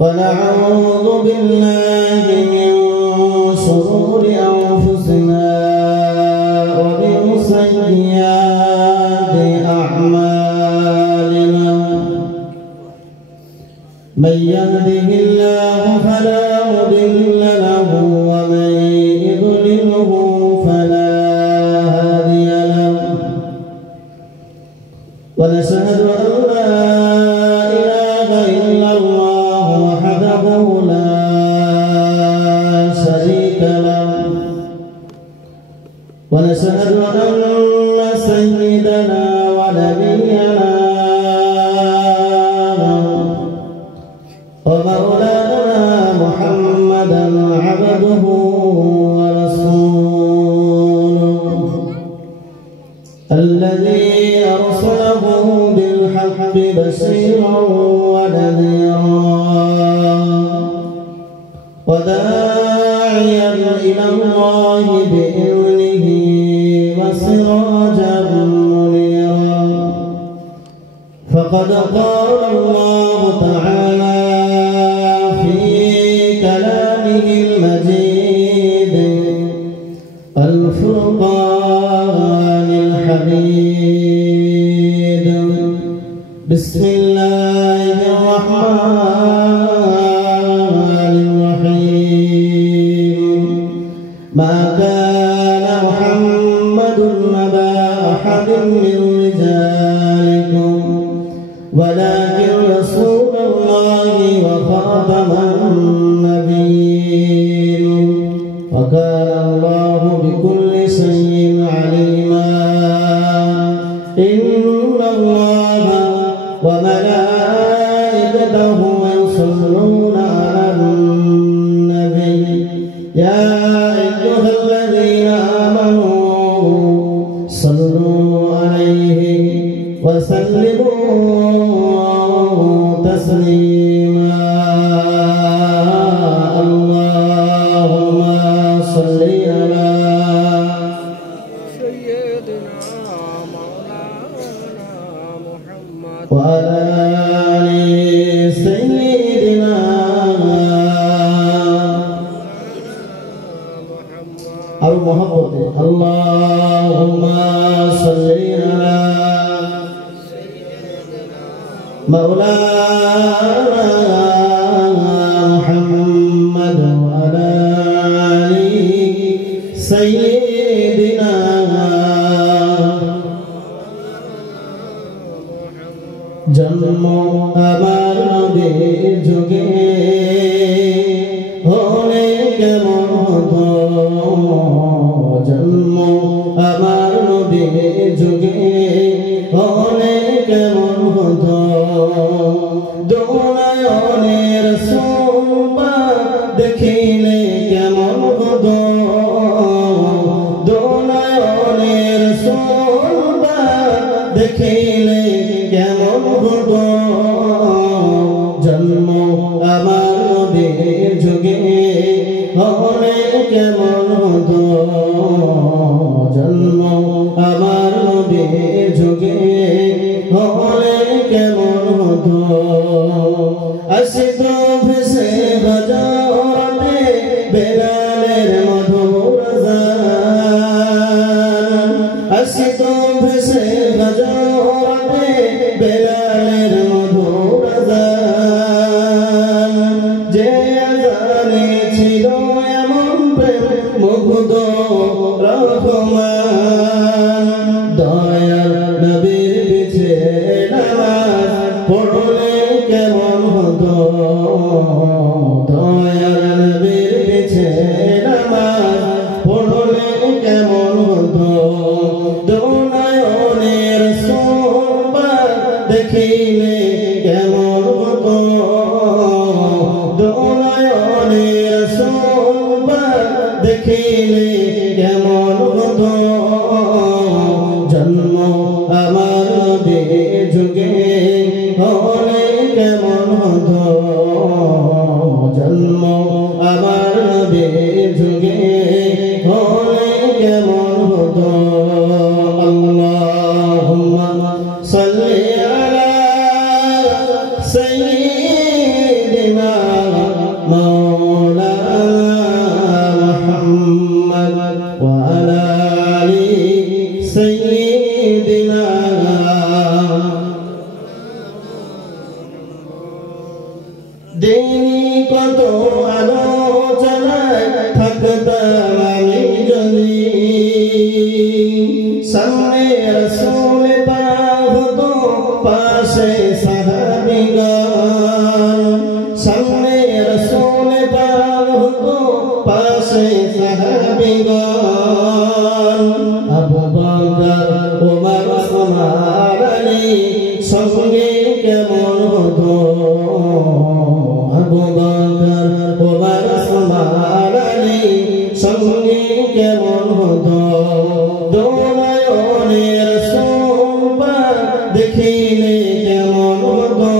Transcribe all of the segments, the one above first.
ونعوذ بالله من شرور أنفسنا ومن سيئات أعمالنا من يهده الله فلا مضل له ومن يضلله فلا هادي له ونشهد أن لا إله إلا الله وحده لا شريك له ونشهد أن سيدنا ونبينا ومولانا محمدا عبده ورسوله الذي أرسله بالحق بشيرا ونذيرا وداعيا إلى الله بإذنه وسراجا منيرا فقد قال الله تعالى في كلامه المجيد الفرقان الحميد بسم الله الرحمن الرحيم ما كان محمد أبا أحد من رجالكم ولكن رسول الله وخاتم النبيين وكان الله بكل شيء عليما إن الله وملائكته يصلون على النبي يا أيها الذين آمنوا صلوا عليه وسلموا تسليما اللهم صل على سيدنا مولانا محمد وعلى آل سيدنا المحمد اللهم صل على مولانا محمد وعلى آل سيدنا जन्म আমার নবীর যুগে হলে কেমন হতো জন্ম আমার নবীর যুগে হলে কেমন হতো দোনায়নের সোমবা দেখিলে কেমন হতো দোনায়নের সোমবা দেখিলে কেমন হতো জন্ম আমার নবীর যুগে হলে কেমন হতো জন্ম আমার নবীর যুগে হলে কেমন হতো আসিত ভেসে বাজারে বেলালের মধুর আযান আসিত ভেসে বাজারে বেলালের মধুর আযান যে আযানে ছিল এমন প্রেম মুগ্ধ রহমান দয়ার নবীর পিছে নামাজ পড়লে কেমন হতো দয়ার নবীর পিছে নামাজ পড়লে কেমন হতো দোনায়নের সোমবা দেখিলে কেমন হতো দোনায়নের সোমবা দেখিলে কেমন হতো জন্ম আমার নবীর যুগে হলে কেমন হতো জন্ম আমার নবীর যুগে হলে কেমন হতো আল্লাহুম্মা সাল্লি আলা দিনী কত আলোচনায় থাকতাম আমি যদি সামনে রাসূল পাক হতো পাশে সাহাবীগণ সামনে রাসূল পাক হতো পাশে সাহাবীগণ আবু বকর ওমর ওসমান আলী সঙ্গে কেমন হতো আবু বকর ওমর ওসমান আলী সঙ্গে কেমন হতো দোনয়নে রাসূল পাক দেখিলে কেমন হতো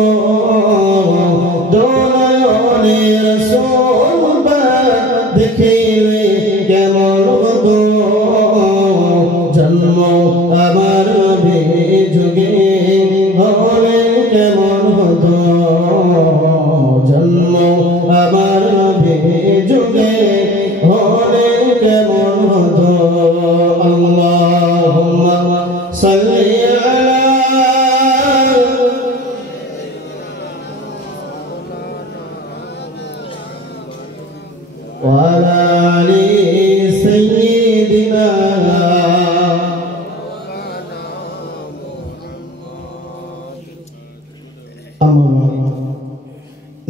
দোনয়নে রাসূল পাক দেখিলে কেমন হতো জন্ম আমার যুগে হলে কেমন হতো জন্ম আমার যুগে হলে কেমন হতো আল্লাহুম্মা সাল্লি আলা ওয়ালা আলি সাইয়্যিদিনা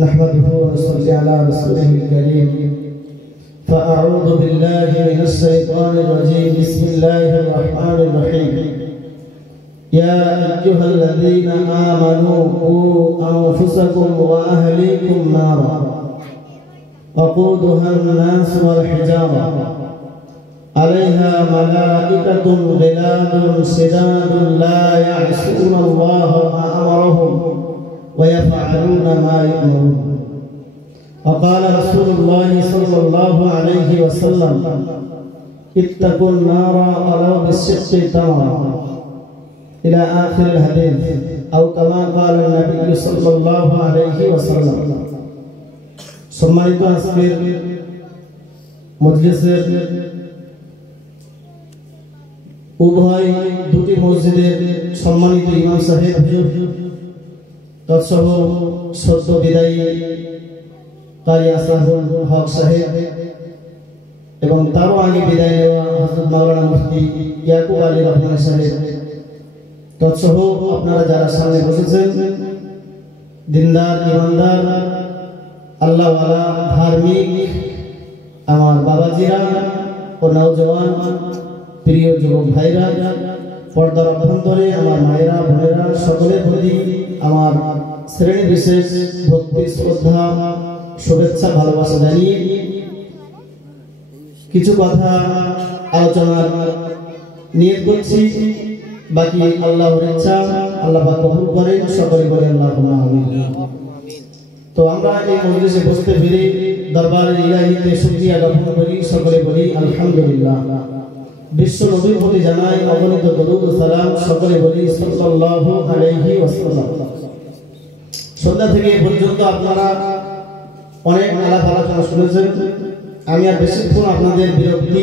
نحمده ونصلي على رسوله الكريم فأعوذ بالله من الشيطان الرجيم بسم الله الرحمن الرحيم يا أيها الذين آمنوا قوا أنفسكم وأهليكم نارا وقودها الناس والحجارة عليها ملائكة غلاد شداد لا يعصون الله ما أمرهم ويفعلون ما يؤمرون وقال رسول الله صلى الله عليه وسلم اتقوا النار ولو بالشق تمرة إلى آخر الحديث أو كما قال النبي صلى الله عليه وسلم সম্মানিত আজকের মজলিসের উভয় দুটি মসজিদের সম্মানিত ইমাম সাহেব তৎসহ সদ্য বিদায়ী কারি আসাদুল হক সাহেব এবং তারও আগে বিদায় নেওয়া হযরত মাওলানা মুফতি ইয়াকুব আলী রহমান সাহেব তৎসহ আপনারা যারা সামনে বসেছেন দিনদার ইমানদার আল্লাহওয়ালা ধার্মিক আমার বাবাজিরা ও নওজওয়ান প্রিয় যুবক ভাইরা পর্দার অভ্যন্তরে আমার মায়েরা বোনেরা সকলের প্রতি আমার শ্রেণী বিশেষ ভক্তি শ্রদ্ধা শুভেচ্ছা ভালোবাসা জানিয়ে কিছু কথা আলোচনার নিয়ত করছি বাকি আল্লাহর ইচ্ছা আল্লাহ পাক কবুল করেন সকলে বলে আল্লাহুম্মা আমিন তো আমরা এই মজলিসে বসতে পেরে দরবারে ইলাহিতে শুকরিয়া জ্ঞাপন করি সকলে বলি আলহামদুলিল্লাহ বিশ্ব নবীর প্রতি জানাই অগণিত দরুদ ও সালাম সকলে বলি সাল্লাল্লাহু আলাইহি ওয়াসাল্লাম সন্ধ্যা থেকে পর্যন্ত আপনারা অনেক আলাপ আলোচনা শুনেছেন আমি আর বেশিক্ষণ আপনাদের বিরক্তি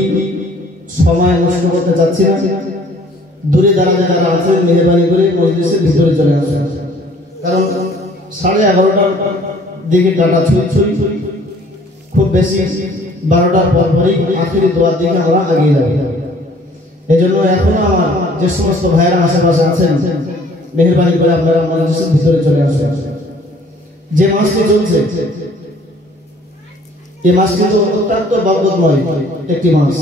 সময় নষ্ট করতে চাচ্ছি না দূরে যারা যারা আছেন মেহরবানি করে মজলিসের ভিতরে চলে আসুন কারণ 11:30টার দিকে কাটা ছুঁই খুব বেশি 12টার পরপরই আখিরি দোয়ার দিকে আমরা এগিয়ে যাব এজন্য এখনো আমার যে সমস্ত ভাইরা আশেপাশে আছেন মেহরবানি করে আপনারা মজলিসের ভিতরে চলে আসুন যে মাসটি চলছে এই মাসটি তো অত্যন্ত বরকতময় একটি মাস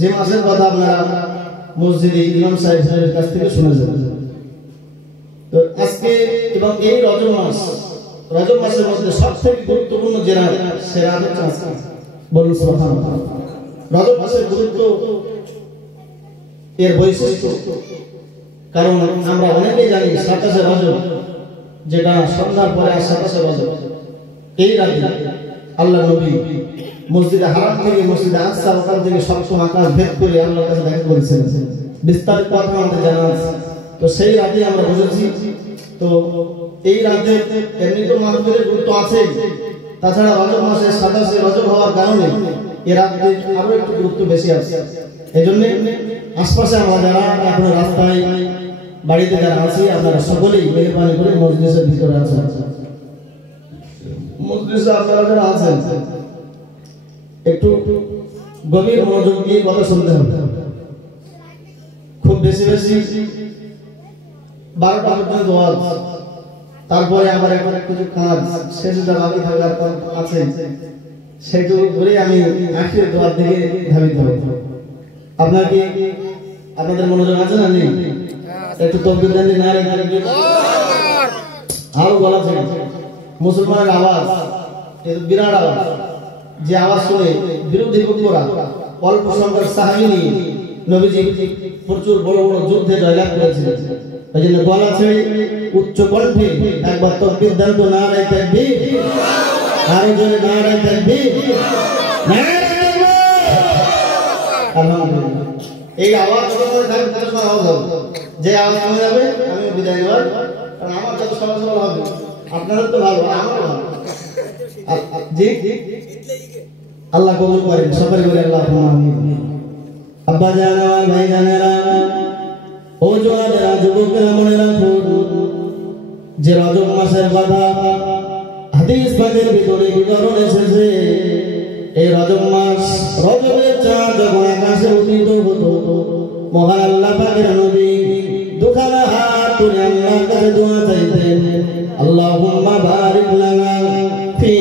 যে মাসের কথা আপনারা মসজিদে ইমাম সাহেবের কাছ থেকে শুনেছেন তো আজকে এবং এই রজব মাসের মধ্যে সবথেকে গুরুত্বপূর্ণ যে রাত সে রাত হচ্ছে আজকে বলুন সুবহানাল্লাহ রজব মাসের গুরুত্ব এর বৈশিষ্ট্য কারণ আমরা অনেকেই জানি 27 রজব যেটা সন্ধ্যার পরে আর 27 রজব এই রাতে আল্লাহ নবী মসজিদে হারাম থেকে মসজিদে আকসা ওখান থেকে সপ্তম আকাশ ভেদ করে আল্লাহর কাছে দেখা করেছেন বিস্তারিত কথা আমাদের জানা আছে তো সেই রাতে আমরা বুঝেছি তো এই রাতে এমনি তো মানুষের গুরুত্ব আছে তাছাড়া রজব মাসে 27 রজব হওয়ার কারণে এই রাতে আরো একটু গুরুত্ব বেশি আছে এজন্য আশপাশে আমরা যারা এখন রাস্তায় বাড়িতে যারা আছি আপনারা সকলেই মেহরবানি করে মসজিদের ভিতরে আছেন মজলিসে আপনারা যারা আছেন একটু গভীর মনোযোগ দিয়ে কথা শুনতে হবে। খুব বেশি বেশি 12টা পর্যন্ত ওয়াজ, তারপরে আবার কিছু কাজ শেষটা বাকি থাকার পর আছে, সেটুকু করে আমি আখির দোয়ার দিকে ধাবিত হব। আপনার কি আপনাদের মনোযোগ আছে না নেই? একটু তকবীর দেন না রে আরো বলা যায় মুসলমানের আওয়াজ, এই বিরাট আওয়াজ, যে আওয়াজ শুনে বিরোধী পক্ষরা অল্প সংখ্যক সাহাবী নিয়ে নবীজি প্রচুর বড় বড় যুদ্ধে জয়লাভ করেছিলেন। এই জন্য বলা আছে উচ্চ কণ্ঠে একবার তাকবীর দেন তো, নারে তাকবীর, আরো জোরে নারে তাকবীর, নারে তাকবীর। আলহামদুলিল্লাহ। এই আওয়াজ যখন আমি প্রথম আওয়াজ হবে, যে আওয়াজ শুনে যাবে আমি বিদায় নেওয়ার, কারণ আমার যত সমালোচনা হবে আপনাদের তো ভালো, আমার ভালো। জি আল্লাহ কবুল করেন, সকলে বলে আল্লাহুম্মা আমিন। আব্বা জানেরা, ভাই জানেরা, ও জওয়ানেরা, যুবকেরা মনে রাখুন যে রজব মাসের কথা হাদিস পাকের ভিতরে বিবরণ এসেছে। এই রজব মাস, রজবের চাঁদ যখন আকাশে উদিত হতো, মহান আল্লাহ পাকের নবী দুখানা হাত তুলে আল্লাহর কাছে দোয়া চাইতেন, আল্লাহুম্মা বারিক লানা ফি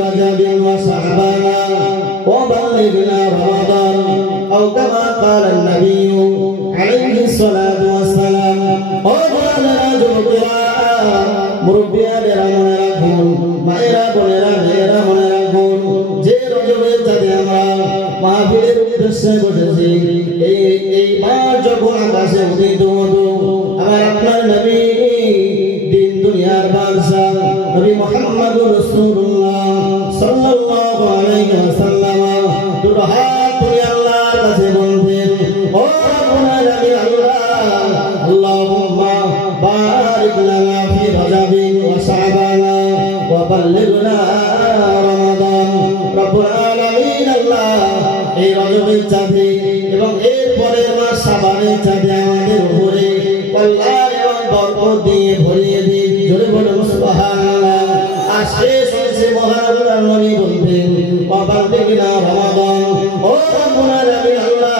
রাজাবিন ওয়া শাবানা ওয়া বাল্লিগনা রমাদান, আও কামা ক্বালা নবী আলাইহিস সালাতু ওয়াস সালাম। ও জওয়ানেরা, যুবকেরা, মুরব্বিয়ানেরা মনে রাখুন, মায়েরা, বোনেরা, মেয়েরা মনে রাখুন, যে রজবের চাঁদে আমরা মাহফিলের উদ্দেশ্যে বসেছি, এই মাস যখন আকাশে উদিত হতো, আমার আপনার নবী, দিন দুনিয়ার বাদশা নবী মুহাম্মদুর রাসূলুল্লাহ সাল্লাল্লাহু আলাইহি ওয়াসাল্লাম দুটো হাত তুলে আল্লাহর কাছে বলতেন, ও রব্বুল আলামিন, আল্লাহুম্মা বারিক লানা ফি রাজাবিন ওয়া শাবানা ওয়া বাল্লিগনা রমাদান। রব্বুল আলামিন, আল্লাহ এই রজবের চাঁদে এবং এর পরের মাস শাবানের চাঁদে আমাদের উপরে কল্যাণ এবং বরকত দিয়ে ভরিয়ে দিন। জোরে বলুন সুবহানাল্লাহ। আর শেষ হয়েছে মহান আল্লাহর নবী বলতেন, ওয়া বাল্লিগনা রমাদান। ও রব্বুল আলামিন, আল্লাহ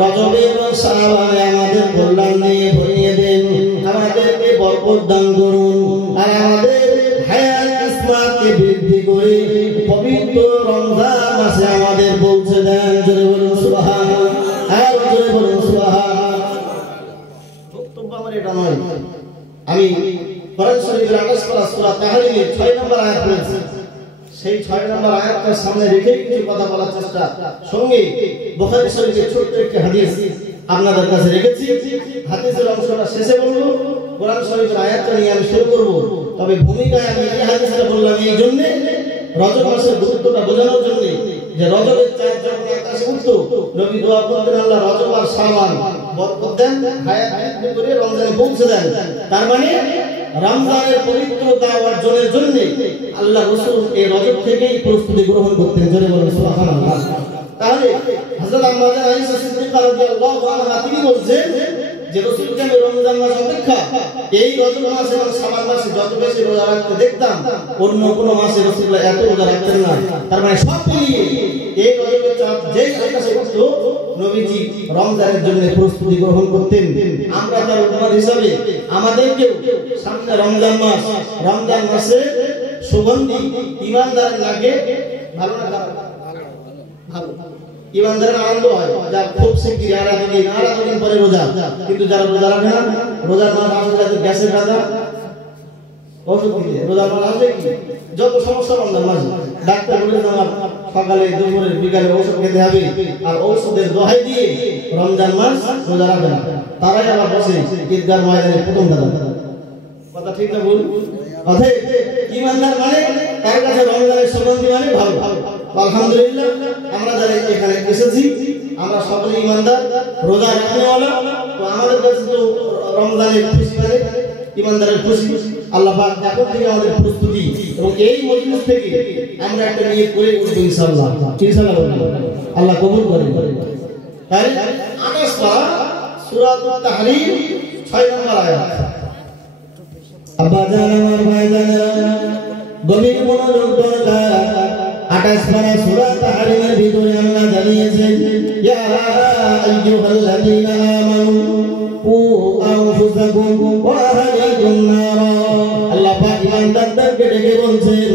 রজবে এবং শাবানে আমাদের কল্যাণ দিয়ে ভরিয়ে দেন, আমাদেরকে বরকত দান করুন, আর আমাদের হায়াত ইসলামকে বৃদ্ধি করে পবিত্র রমজান মাসে আমাদের পৌঁছে দেন। জোরে বলুন সুবহানাল্লাহ, আর জোরে বলুন সুবহানাল্লাহ। বক্তব্য আমার এটা নয়, আমি কোরআন শরীফের 28 পারা সূরা তাহরিমের 6 নম্বর আয়াত পড়েছি, সেই 6 নম্বর আয়াতকে সামনে রেখে কিছু কথা বলার চেষ্টা, সঙ্গে বুখারী শরীফের ছোট্ট একটি হাদিস আপনাদের কাছে রেখেছি। হাদিসের অংশটা শেষে বলবো, কোরআন শরীফের আয়াতটা নিয়ে আমি শুরু করব। তবে ভূমিকায় আমি এই হাদিসটা বললাম এই জন্য, রজব মাসের গুরুত্বটা বোঝানোর জন্য, যে রজবের চাঁদ যখন আকাশে উঠতো, নবী দোয়া করতেন, আল্লাহ রজব আর শাবান বরকত দেন, হায়াত বৃদ্ধি করে রমজানে পৌঁছে দেন। তার মানে রমজানের পবিত্রতা অর্জনের জন্য আল্লাহ রাসূল এই রজব থেকেই প্রস্তুতি গ্রহণ করতেন। জোরে বলুন সুবহানাল্লাহ। তাহলে হযরত আম্মা আয়েশা সিদ্দিকা রাদিয়াল্লাহু আনহা তিনি বলছেন যে রাসূলকে আমি রমজান মাস অপেক্ষা এই রজব মাস এবং শাবান মাসে যত বেশি রোজা রাখতে দেখতাম, অন্য কোনো মাসে রাসূলুল্লাহ এত রোজা রাখতেন না। তার মানে সব মিলিয়ে এই রজবের চাঁদ যেই আকাশে উঠতো, নবীজি রমজানের জন্য প্রস্তুতি গ্রহণ করতেন। আমরা তার উম্মত হিসাবে আমাদেরকেও সামনে রমজান মাস, রমজান মাসে সুগন্ধি ঈমানদার লাগে, ভালো না খারাপ? ভালো। ঈমানদারের আনন্দ হয়, যা খুব শিগগিরই আর দুদিন পরে রোজা। কিন্তু যারা রোজা রাখে না, রোজার মাস আসলে যাদের গ্যাসের ব্যথা, ওষুধ দিয়ে রোজার মাস আসলে কি যত সমস্যা রমজান মাসে, ডাক্তার বলেছে আমার সকালে দুপুরে বিকালে ওষুধ খেতে হবে, আর ওষুধের দোহাই দিয়ে রমজান মাস রোজা রাখে না, তারাই আবার বসে ঈদগাহ ময়দানে প্রথম দাদা। কথা ঠিক না ভুল? অতএব ঈমানদার মানে তার কাছে রমজানের সুগন্ধি মানে ভালো। আলহামদুলিল্লাহ, আমরা যারা এখানে এসেছি আমরা সকলে ঈমানদার, রোজা রাখনেওয়ালা, তো আমাদের কাছে তো রমজানের খুশি মানে ঈমানদারের খুশি। আল্লাহ পাক এখন থেকে আমাদের প্রস্তুতি এবং এই মজলিস থেকে আমরা একটা নিয়ত করে উঠব ইনশাআল্লাহ। ইনশাআল্লাহ আল্লাহ কবুল করেন। তাই 28 পারা সূরা তাহরিম 6 নম্বর আয়াত। আব্বা জান, আমার ভাই জানেরা, গভীর মনোযোগ দরকার 28 পারা সূরা তাহরিমের ভিতরে আল্লাহ জানিয়েছেন ইয়া আইয়ুহাল্লাযীনা আমানু কু আনফুসাকুম ওয়া আহলিকুম নারা আল্লাহ পাক ইমানদারদেরকে ডেকে বলছেন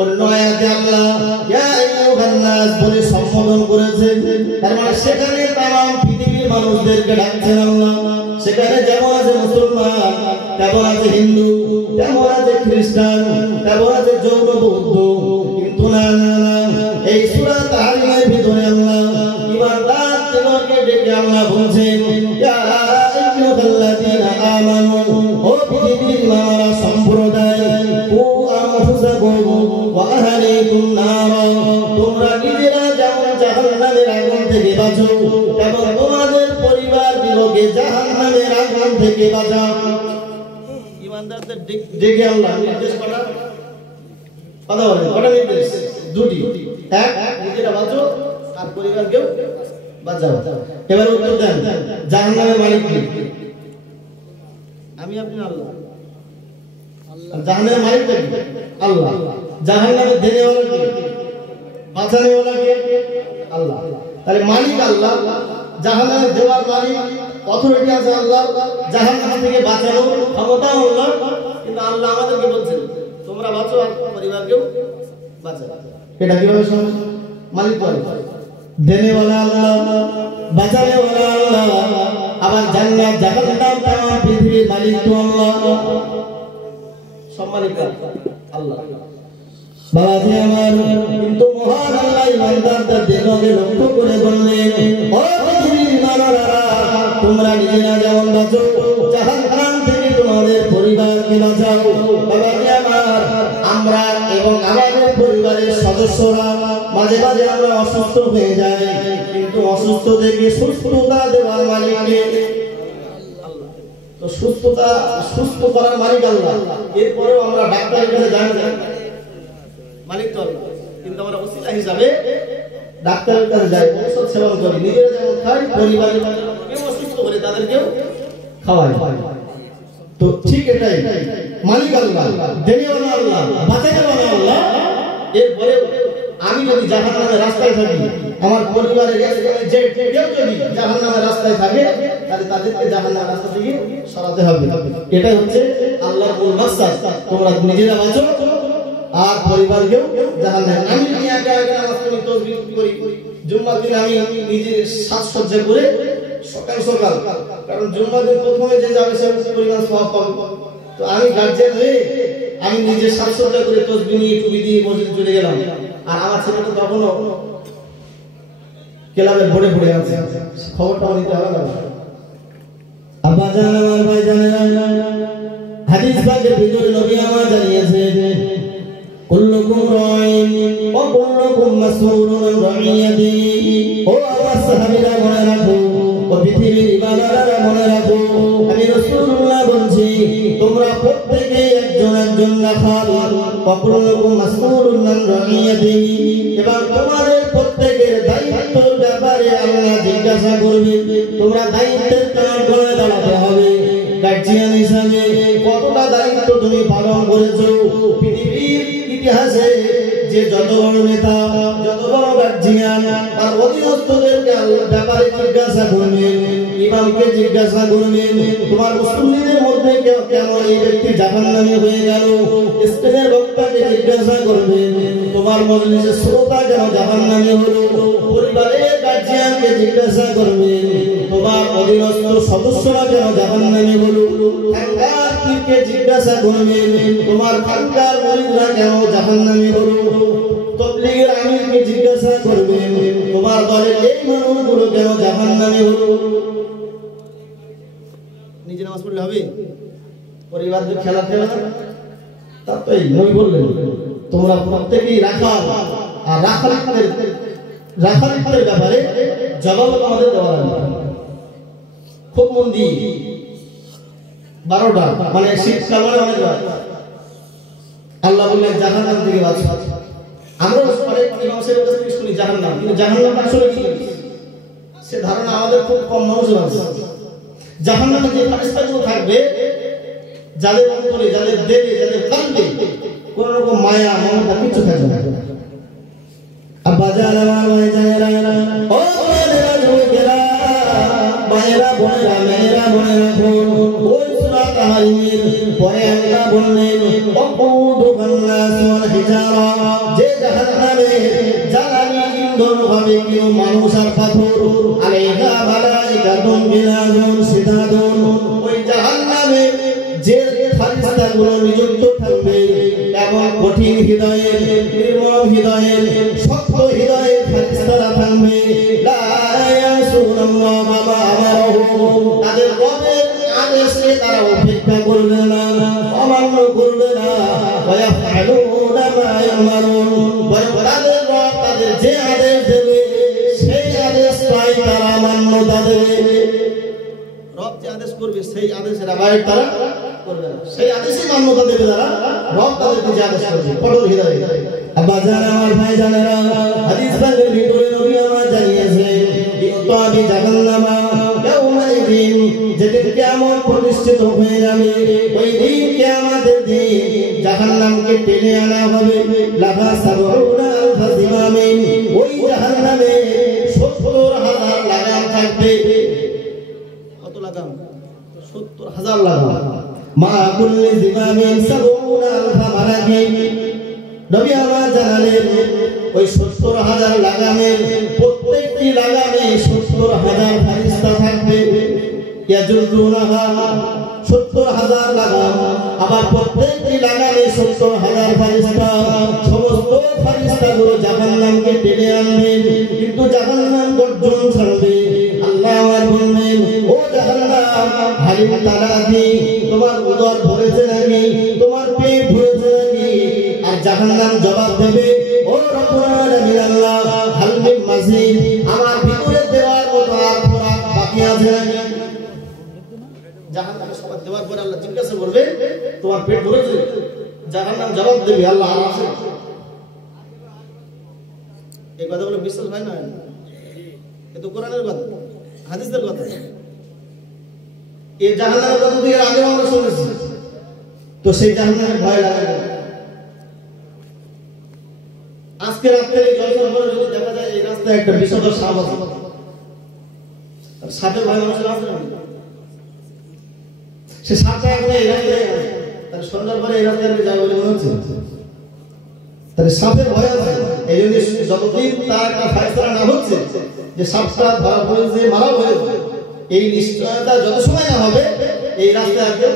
অন্য আয়াতে আল্লাহ ইয়া আইয়ুহান নাস বলে সম্বোধন করেছেন তার মানে সেখানে तमाम পৃথিবীর মানুষদেরকে ডাকছেন আল্লাহ সেখানে যেমন আছে মুসলমান তেমন আছে হিন্দু তেমন আছে খ্রিস্টান তেমন আছে জৈন বৌদ্ধ কিন্তু না এই সূরা তাহরিমের ভিতরে আল্লাহ ইমানদারদেরকে ডেকে আল্লাহ বলছেন ইয়া আইয়ুহাল্লাযীনা আমানু ও পৃথিবীর মানুষরা সম্প্রদায় কু আনফুসাকুম ওয়া আহলিকুম নারা তোমরা নিজেরা যেমন জাহান্নামের আগুন থেকে বাঁচো তেমন তোমাদের পরিবারগুলোকে জাহান্নামের আগুন থেকে বাঁচাও ইমানদারদের ডেকে আল্লাহ নির্দেশ করা কথা বলেন কটা নির্দেশ দুটি এক নিজেরা বাঁচো আর পরিবারকেও বাঁচাও এবার উত্তর দেন জাহান্নামের মালিক কে আমি আপনি আল্লাহ জাহান্নামের মালিক কে আল্লাহ জাহান্নামে দেনেওয়ালা কে বাঁচানেওয়ালা কে আল্লাহ তাহলে মালিক আল্লাহ জাহান্নামে দেওয়ার মালিক অথরিটি আছে আল্লাহ জাহান্নাম থেকে বাঁচানোর ক্ষমতা আল্লাহ কিন্তু আল্লাহ আমাদেরকে বলছেন তোমরা বাঁচো আর পরিবারকেও বাঁচাও এটা কিভাবে সম্ভব মালিক বলে দেনেওয়ালা আল্লাহ বাঁচানেওয়ালা আল্লাহ আবার জান্নাত জাহান্নাম तमाम পৃথিবীর মালিক তো আল্লাহ সম্মানিত আল্লাহ বাবাজি আমার কিন্তু মহান আল্লাহ ইমানদারদের দিলকে লক্ষ্য করে বললেন ও পৃথিবীর মানুষেরা তোমরা নিজেরা যেমন বাঁচো জাহান্নাম থেকে তোমাদের পরিবারকে বাঁচাও বাবাজি আমার আমরা এবং আমাদের পরিবারের সদস্যরা মাঝে মাঝে আমরা অসুস্থ হয়ে যাই কিন্তু অসুস্থ থেকে সুস্থতা দেওয়ার মালিক কে আল্লাহ তো সুস্থ করার মালিক আল্লাহ এরপরেও আমরা ডাক্তারের কাছে যাই না মালিক তো আল্লাহ কিন্তু আমরা ওসিলা হিসাবে ডাক্তারের কাছে যাই ঔষধ সেবন করি নিজেরা যেমন খাই পরিবারের কেউ অসুস্থ হলে তাদেরকেও খাওয়াই তো ঠিক এটাই মালিক আল্লাহ দেনেওয়ালা আল্লাহ বাঁচানেওয়ালা আল্লাহ এরপরে আমি যদি জাহান্নামের রাস্তায় থাকি আমার পরিবারের যে কেউ যদি জাহান্নামের রাস্তায় থাকে তাহলে তাদেরকে জাহান্নামের রাস্তা থেকে সরাতে হবে এটাই হচ্ছে আল্লাহর মূল মাকসাদ তোমরা নিজেরা বাঁচো আর পরিবারকেও জাহান্নামে আমি একা একা নামাজ পড়ি তাসবিহ করি জুম্মার দিন আমি নিজে সাজসজ্জা করে সকাল সকাল কারণ জুম্মার দিন প্রথমে যে যাবে সে পরিবার সওয়াব পাবে তো আমি গার্জিয়ান হয়ে আমি নিজে সাজসজ্জা করে তাসবিহ নিয়ে টুপি দিয়ে মসজিদে চলে গেলাম আর আমার ছেলে তো তখনও ক্লাবে পড়ে পড়ে আছে খবরটা নিতে হবে না আব্বা জান আমার ভাই জানেরা হাদিস পাকের ভিতরে নবী আমার জানিয়েছেন কুল্লুকুম রাইন ওয়া কুল্লুকুম মাসউলুন আন রাইয়াতিহি ও আমার সাহাবীরা মনে রাখো ও পৃথিবীর ইমানদাররা মনে রাখো আমি রাসূলুল্লাহ বলছি তোমরা প্রত্যেককে একজন একজন রাখাল ওয়া কুল্লুকুম মাসউলুন আন রাইয়াতিহি এবং তোমাদের প্রত্যেকের দায়িত্বের ব্যাপারে আল্লাহ জিজ্ঞাসা করবে তোমরা দায়িত্বের কাজ করে দাঁড়াতে হবে গার্জিয়ান হিসাবে কতটা দায়িত্ব তুমি পালন করেছো পৃথিবীর ইতিহাসে যে যত বড় নেতা যত বড় গার্জিয়ান তার অধীনস্থদেরকে আল্লাহর ব্যাপারে জিজ্ঞাসা করবেন ইমামকে জিজ্ঞাসা করবেন তোমার মুসল্লিদের মধ্যে কেন এই ব্যক্তি জাহান্নামী হয়ে গেল স্টেজের বক্তাকে জিজ্ঞাসা করবেন তোমার মজলিসের শ্রোতা কেন জাহান্নামী হলো পরিবারের গার্জিয়ানকে জিজ্ঞাসা করবেন তোমার অধীনস্থ সদস্যরা কেন জাহান্নামী হলো খানকার পীরকে জিজ্ঞাসা করবেন তোমার খানকার মুরিদরা কেন জাহান্নামী হলো তাবলীগের আমিরকে জিজ্ঞাসা করবেন তোমার দলের এই মানুষগুলো কেন জাহান্নামী হলো নিজে নামাজ পড়লে হবে পরিবারকে খেলাতে হবে না তাই নবী বললেন তোমরা প্রত্যেকেই রাখাল আর রাখালিত্বের ব্যাপারে জবাব আমাদের দেওয়া লাগবে খুব মন দিয়ে 12টা মানে শীতকাল মানে অনেক রাত আল্লাহ বললেন জাহান্নাম থেকে বাঁচো আমরা অনেক ইমাম সাহেবের কাছ থেকে শুনি জাহান্নাম কিন্তু জাহান্নাম আসলে কি সে ধারণা আমাদের খুব কম মানুষের আছে জাহান্নামে যে ফেরেশতাগুলো থাকবে যাদের অন্তরে যাদের দেহে যাদের কাল্বে কোন রকম মায়া মমতা কিছু থাকবে না। আব্বা জান আমার ভাই জানেরা ও মেয়েরা যুবকেরা ভাইরা বোনেরা মেয়েরা বোনেরা ওই সূরা তাহরিমের পরে আল্লাহ বললেন ওয়াকুদু আন-নাস ওয়াল হিজারা, যে জাহান্নামে জ্বালানি ইন্ধন হবে কেউ মানুষ আর পাথর, আলাইহা মালাইকাতুন গিলাযুন শিদাদুন, ওই জাহান্নামে যে ফেরেশতাগুলো নিযুক্ত থাকবে এমন কঠিন হৃদয়ের নির্মম হৃদয়ের শক্ত হৃদয়ের ফেরেশতারা থাকবে, লা ইয়াসুনাল্লাহ মা আমারহুম, তাদের রবের আদেশে তারা উপেক্ষা করবে না, অমান্য করবে না, ওয়া ইয়াফআলুনা মা ইয়ামারুন, বরং তাদের রব তাদের যে আদেশ দেবে সেই আদেশটাই তারা মান্যতা দেবে। রব যে আদেশ করবে সেই আদেশের আবায় তারা করবে না, সেই আদেশই মান্যতা দেবে তারা, রব তাদেরকে যে আদেশ করবে কঠোর হৃদয়। আব্বা জান আমার ভাই জানেরা হাদিস পাকের ভিতরে নবী আমার জানিয়েছেন ইউতাবি জাহান্নামা ইয়াউমাইদিন, যেদিন কিয়ামত প্রতিষ্ঠিত হয়ে যাবে ওই দিন কিয়ামতের দিন জাহান্নামকে টেনে আনা হবে, লাহা সাবউনা আলফা জিমামিন, ওই জাহান্নামে ৭০,০০০ লাগাম থাকবে। কত লাগাম? ৭০,০০০ লাগাম। মা কুল্লি জিমামিন সাবউনা আলফা মালাকিন, নবী আমার জানালেন ওই ৭০,০০০ লাগামের প্রত্যেকটি লাগামে ৭০,০০০ ফেরেশতা থাকবে, ইয়াজুরুনাহা ৭০,০০০ লাগাম, আবার প্রত্যেকটি লাগামে ৭০,০০০ ফেরেশতা, সমস্ত ফেরেশতাগুলো জাহান্নামকে টেনে আনবেন, কিন্তু জাহান্নাম গর্জন ছাড়বে। আল্লাহ আমার বলবেন ও জাহান্নাম হালিম তালাতি, তোমার উদর ভরেছে নাকি, তোমার পেট ভরেছে নাকি? আর জাহান্নাম জবাব দেবে ও রব্বুল আলামিন আল্লাহ হাল মিন মাজিদ, আমার ভিতরে দেওয়ার মতো আর খোরাক বাকি আছে নাকি? জাহান্নামে সবাই দেওয়ার পর আল্লাহ জিজ্ঞাসা করবে তোমার পেট ভরেছে? জাহান্নাম জবাব দেবে আল্লাহ আর আছে। এই কথাগুলো বিশ্বাস হয় না? এ তো কোরআনের কথা, হাদিসের কথা। এই জাহান্নামের কথা তো এর আগে আমরা শুনেছি, তো সেই জাহান্নামের ভয় লাগে না। আজকে রাতে এই জলসার পরে যদি দেখা যায় এই রাস্তায় একটা বিষধর সাপ আছে, সাপের ভয় মানুষের আছে না? সে সাপটা এখন এই রাস্তায় আছে, তার সন্ধ্যার পরে এই রাস্তায় যাবে বলে মনে হচ্ছে, তাহলে সাপের ভয় আছে। এই জন্য যতদিন তার একটা ফয়সালা না হচ্ছে যে সাপটা ধরা পড়েছে মারা হয়েছে, এই নিশ্চয়তা যত সময় না হবে এই রাস্তায় আসবে,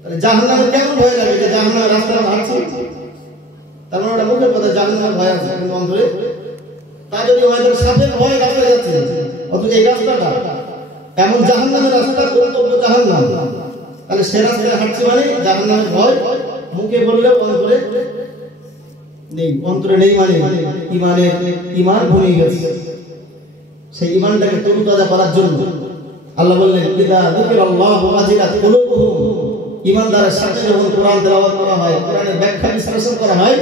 তাহলে জাহান্নামের কেমন ভয় লাগে যে জাহান্নামের রাস্তাটা ভাঙছে? তার মানে ওটা মুখের কথা, জাহান্নামের ভয় আছে কিন্তু অন্তরে তা যদি হয় তাহলে সাপের ভয় রাস্তায় যাচ্ছে, অথচ এই রাস্তাটা এমন জাহান্নামের রাস্তা, গন্তব্য জাহান্নাম, তাহলে সে রাস্তায় হাঁটছে মানে জাহান্নামের ভয় মুখে বললেও অন্তরে নেই, অন্তরে নেই মানে ইমান ভুলে গেছে। সেই ইমানটাকে তরুতাজা করার জন্য আল্লাহ বললেন ইদা যিকিরাল্লাহু ওয়াজিলাত কুলুবুহুম, ইমানদারের সাথে যখন কোরআন তেলাওয়াত করা হয়, কোরআনের ব্যাখ্যা বিশ্লেষণ করা হয়,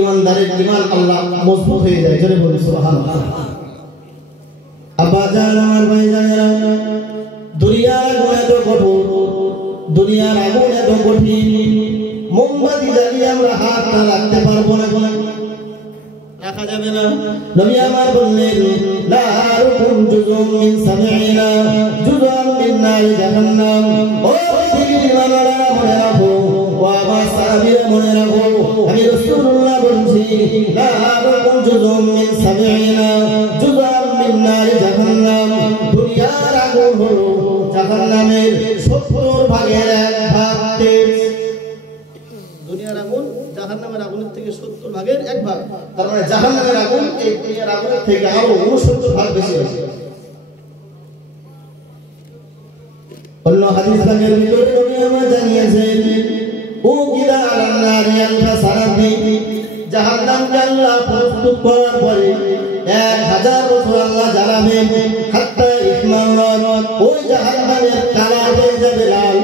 ইমানদারের ইমান আল্লাহ মজবুত হয়ে যায়। জোরে বলুন সুবহানাল্লাহ। আব্বা জান আমার ভাই জানেরা দুনিয়ার আগুন এত কঠোর, দুনিয়ার আগুন এত কঠিন, মোমবাতি জ্বালিয়ে আমরা হাতটা রাখতে পারবো না, রাখা যাবে না। নবী আমার বললেন লা রুকুন জুজুম মিন সাবঈনা জুজুম মিন নারি জাহান্নাম, ও পৃথিবীর মানুষেরা মনে রাখো, ও আমার সাহাবীরা মনে রাখো, আমি রাসূলুল্লাহ বলছি লা রুকুন জুজুম মিন সাবঈনা জুজুম মিন নারি জাহান্নাম, দুনিয়ার আগুন হলো জাহান্নামের ৭০ ভাগের ১ ভাগ তেজ। দুনিয়ার আগুন জাহান্নামের আগুনের থেকে ৭০ ভাগের ১ ভাগ, তার মানে জাহান্নামের আগুন এই দুনিয়ার আগুনের থেকে আরো ৬৯ ভাগ বেশি আছে। অন্য হাদিস পাকের ভিতরে নবী আমার জানিয়েছেন ও কিদা আলান নারি আলফা সারাতি, জাহান্নামকে আল্লাহ প্রস্তুত করার পরে ১০০০ বছর আল্লাহ জ্বালাবেন, হাত্তা ইসমাউন, ওই জাহান্নামের কালার হয়ে যাবে লাল।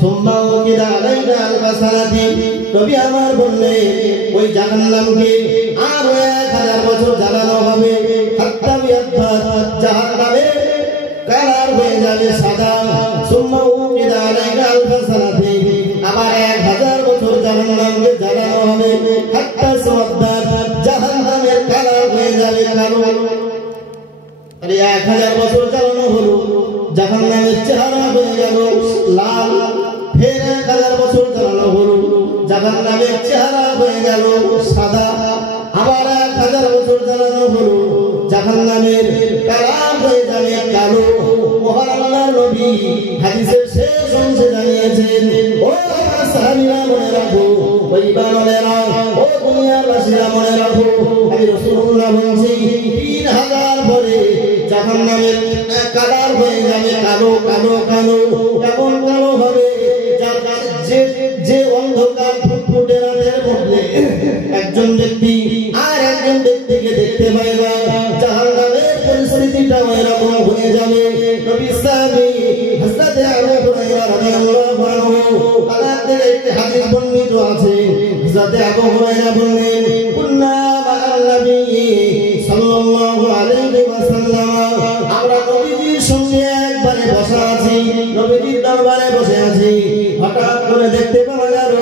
সুম্মা উকিদা আলাইনা আলফা সানাতি, নবী আমার বললেন ওই জাহান্নামকে আরো ১০০০ বছর জ্বালানো হবে, হাত্তা বিয়াদ্দাত, জাহান্নামের কালার হয়ে যাবে সাদা। সুম্মা উকিদা আলাইনা আলফা সানাতি, আবার ১০০০ বছর জাহান্নাম জাহান্নামের চেহারা হয়ে গেল সাদা। আবার 1000 বছর জানানো হলো জাহান্নামের কালার হয়ে যাবে কালো। মহান আল্লাহর নবী হাদিসের শেষ অংশে জানিয়েছেন, ও সাহাবীরা মনে রাখো, ও ইমানওয়ালারা, ও দুনিয়াবাসীরা মনে রাখো, আমি রাসূলুল্লাহ বলছি 3000 পরে জাহান্নামের কালার হয়ে যাবে কালো কালো কালো। এমন কালো হবে যে অন্ধকার ফুটফুটে রাতের মধ্যে একজন ব্যক্তি আর একজন ব্যক্তিকে দেখতে পায় না। জাহান্নামের পরিস্থিতিটা এরকম হয়ে যাবে। নবী সাহাবী হযরত আবু হুরায়রা রাদিয়াল্লাহু আনহু তার থেকে একটি হাদিস বর্ণিত আছে। হযরত আবু হুরায়রা বলেন, কুন্না মা'আন নবী সাল্লাল্লাহু আলাইহি ওয়াসাল্লাম, আমরা নবীজির সঙ্গে একবারে বসা আছি, নবীজির দরবারে বসে আছি। হঠাৎ করে দেখতে পাওয়া গেল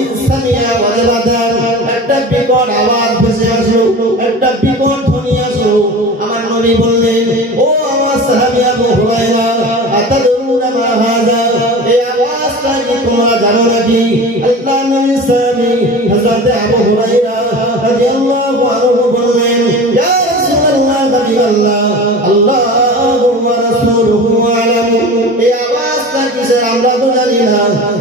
ইনসানিয়া ওয়াজাবাদান, একটা বিকট আওয়াজ ভেসে আসলো, একটা বিকট ধ্বনি আসলো। আমার নবী বললেন, ও আমার সাহাবী আবু হুরায়রা, আতাদরুনা মা হাযা, এই আওয়াজটা কি তোমরা জানো নাকি? আল্লাহর নবী সাহাবী হযরত আবু হুরায়রা রাদিয়াল্লাহু আনহু বললেন, ইয়া রাসূলুল্লাহ, হাবিবাল্লাহ, আল্লাহু ওয়া রাসূলুহু আ'লাম, এই আওয়াজটা কিসের আমরা তো জানি না।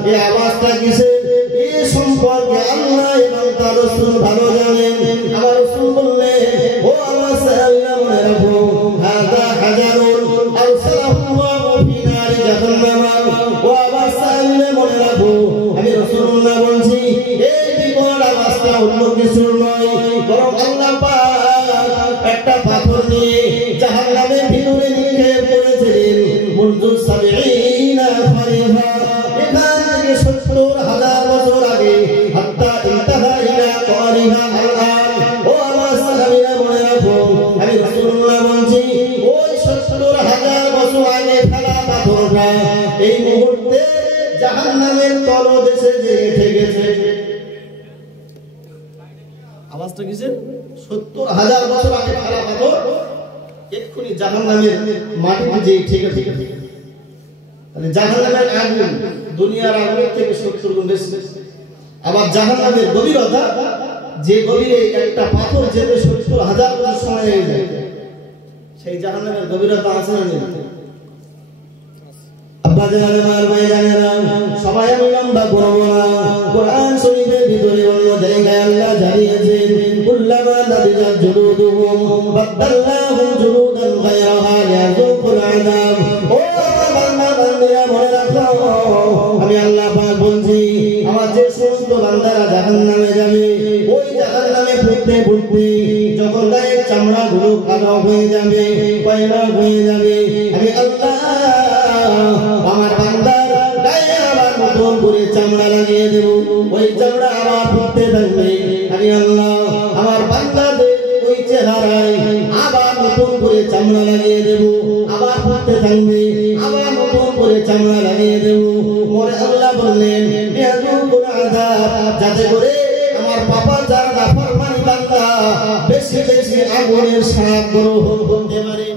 এই আওয়াজটা কিসের এই সম্পর্কে আল্লাহ এবং তার রাসূল ভালো জানেন। আমার রাসূল বললেন, ও আমার সাহাবীরা মনে রাখো, হাযা হাজারুন আরসালাহুল্লাহু ফি নারি জাহান্নাম। ও আমার সাহাবীরা মনে রাখো, আমি রাসূলুল্লাহ বলছি এই বিকট আওয়াজটা অন্য কিছু নয়, বরং আল্লাহ পাক একটা পাথর নিয়ে জাহান্নামের ভিতরে নিক্ষেপ করেছিলেন। মুনযু 70 ফারিহা, এখান থেকে 70,000 বছর আগে, হাত্তা ইনতাহা ইলা কারিহা আল-আন। ও আমার সাহাবীরা মনে রাখো, আমি রাসূলুল্লাহ বলছি ওই 70,000 বছর আগে ফেলা পাথরটা এই মুহূর্তে জাহান্নামের তলদেশে যে ঠেকেছে। আওয়াজটা কিসের? 70,000 বছর আগে ফেলা পাথর এক্ষুনি জাহান্নামের মাটিতে যে ঠেকেছে। তাহলে জাহান্নামের আগুন দুনিয়ার আগুনের থেকে 70 গুণ বেশি। আবার জাহান্নামের গভীরতা, যে গভীরে একটা পাথর যেতে 70,000 বছর সময় হয়ে যায়, সেই জাহান্নামের গভীরতা আছে না নেই? আব্বা জানেন, আমার ভাই জানেন, সবাই আমি লম্বা করব না। কোরআন শরীফের ভিতরে অন্য জায়গায় আল্লাহ জানিয়েছেন, কুল্লামা নাদিজাত জুলুদুহুম বাদদালনাহুম জুলুদান গায়রাহা লিয়াযুকুল আযাব। ও বান্দা বান্দিরা মনে রাখো, আমি আল্লাহ পাক বলছি, আমার যে সমস্ত বান্দারা জাহান্নামে যাবে, ওই জাহান্নামে পড়তে পড়তে যখন গায়ের চামড়াগুলো কালো হয়ে যাবে, ময়লা হয়ে যাবে, আমি আল্লাহ আমার বান্দার গায়ে আবার নতুন করে চামড়া লাগিয়ে দেব। ওই চামড়া আবার পড়তে থাকবে। আমি আল্লাহ আমার বান্দাদের ওই চেহারায় আবার নতুন করে চামড়া লাগিয়ে দেব, আবার পড়তে থাকবে, আবার নতুন করে চামড়া লাগিয়ে দেব। মোরে আল্লাহ বললেন, ইয়াযুকুল আযাব, যাতে করে আমার পাপা যার নাফরমানি বান্দা বেশি বেশি আগুনের শাক গ্রহণ করতে পারে,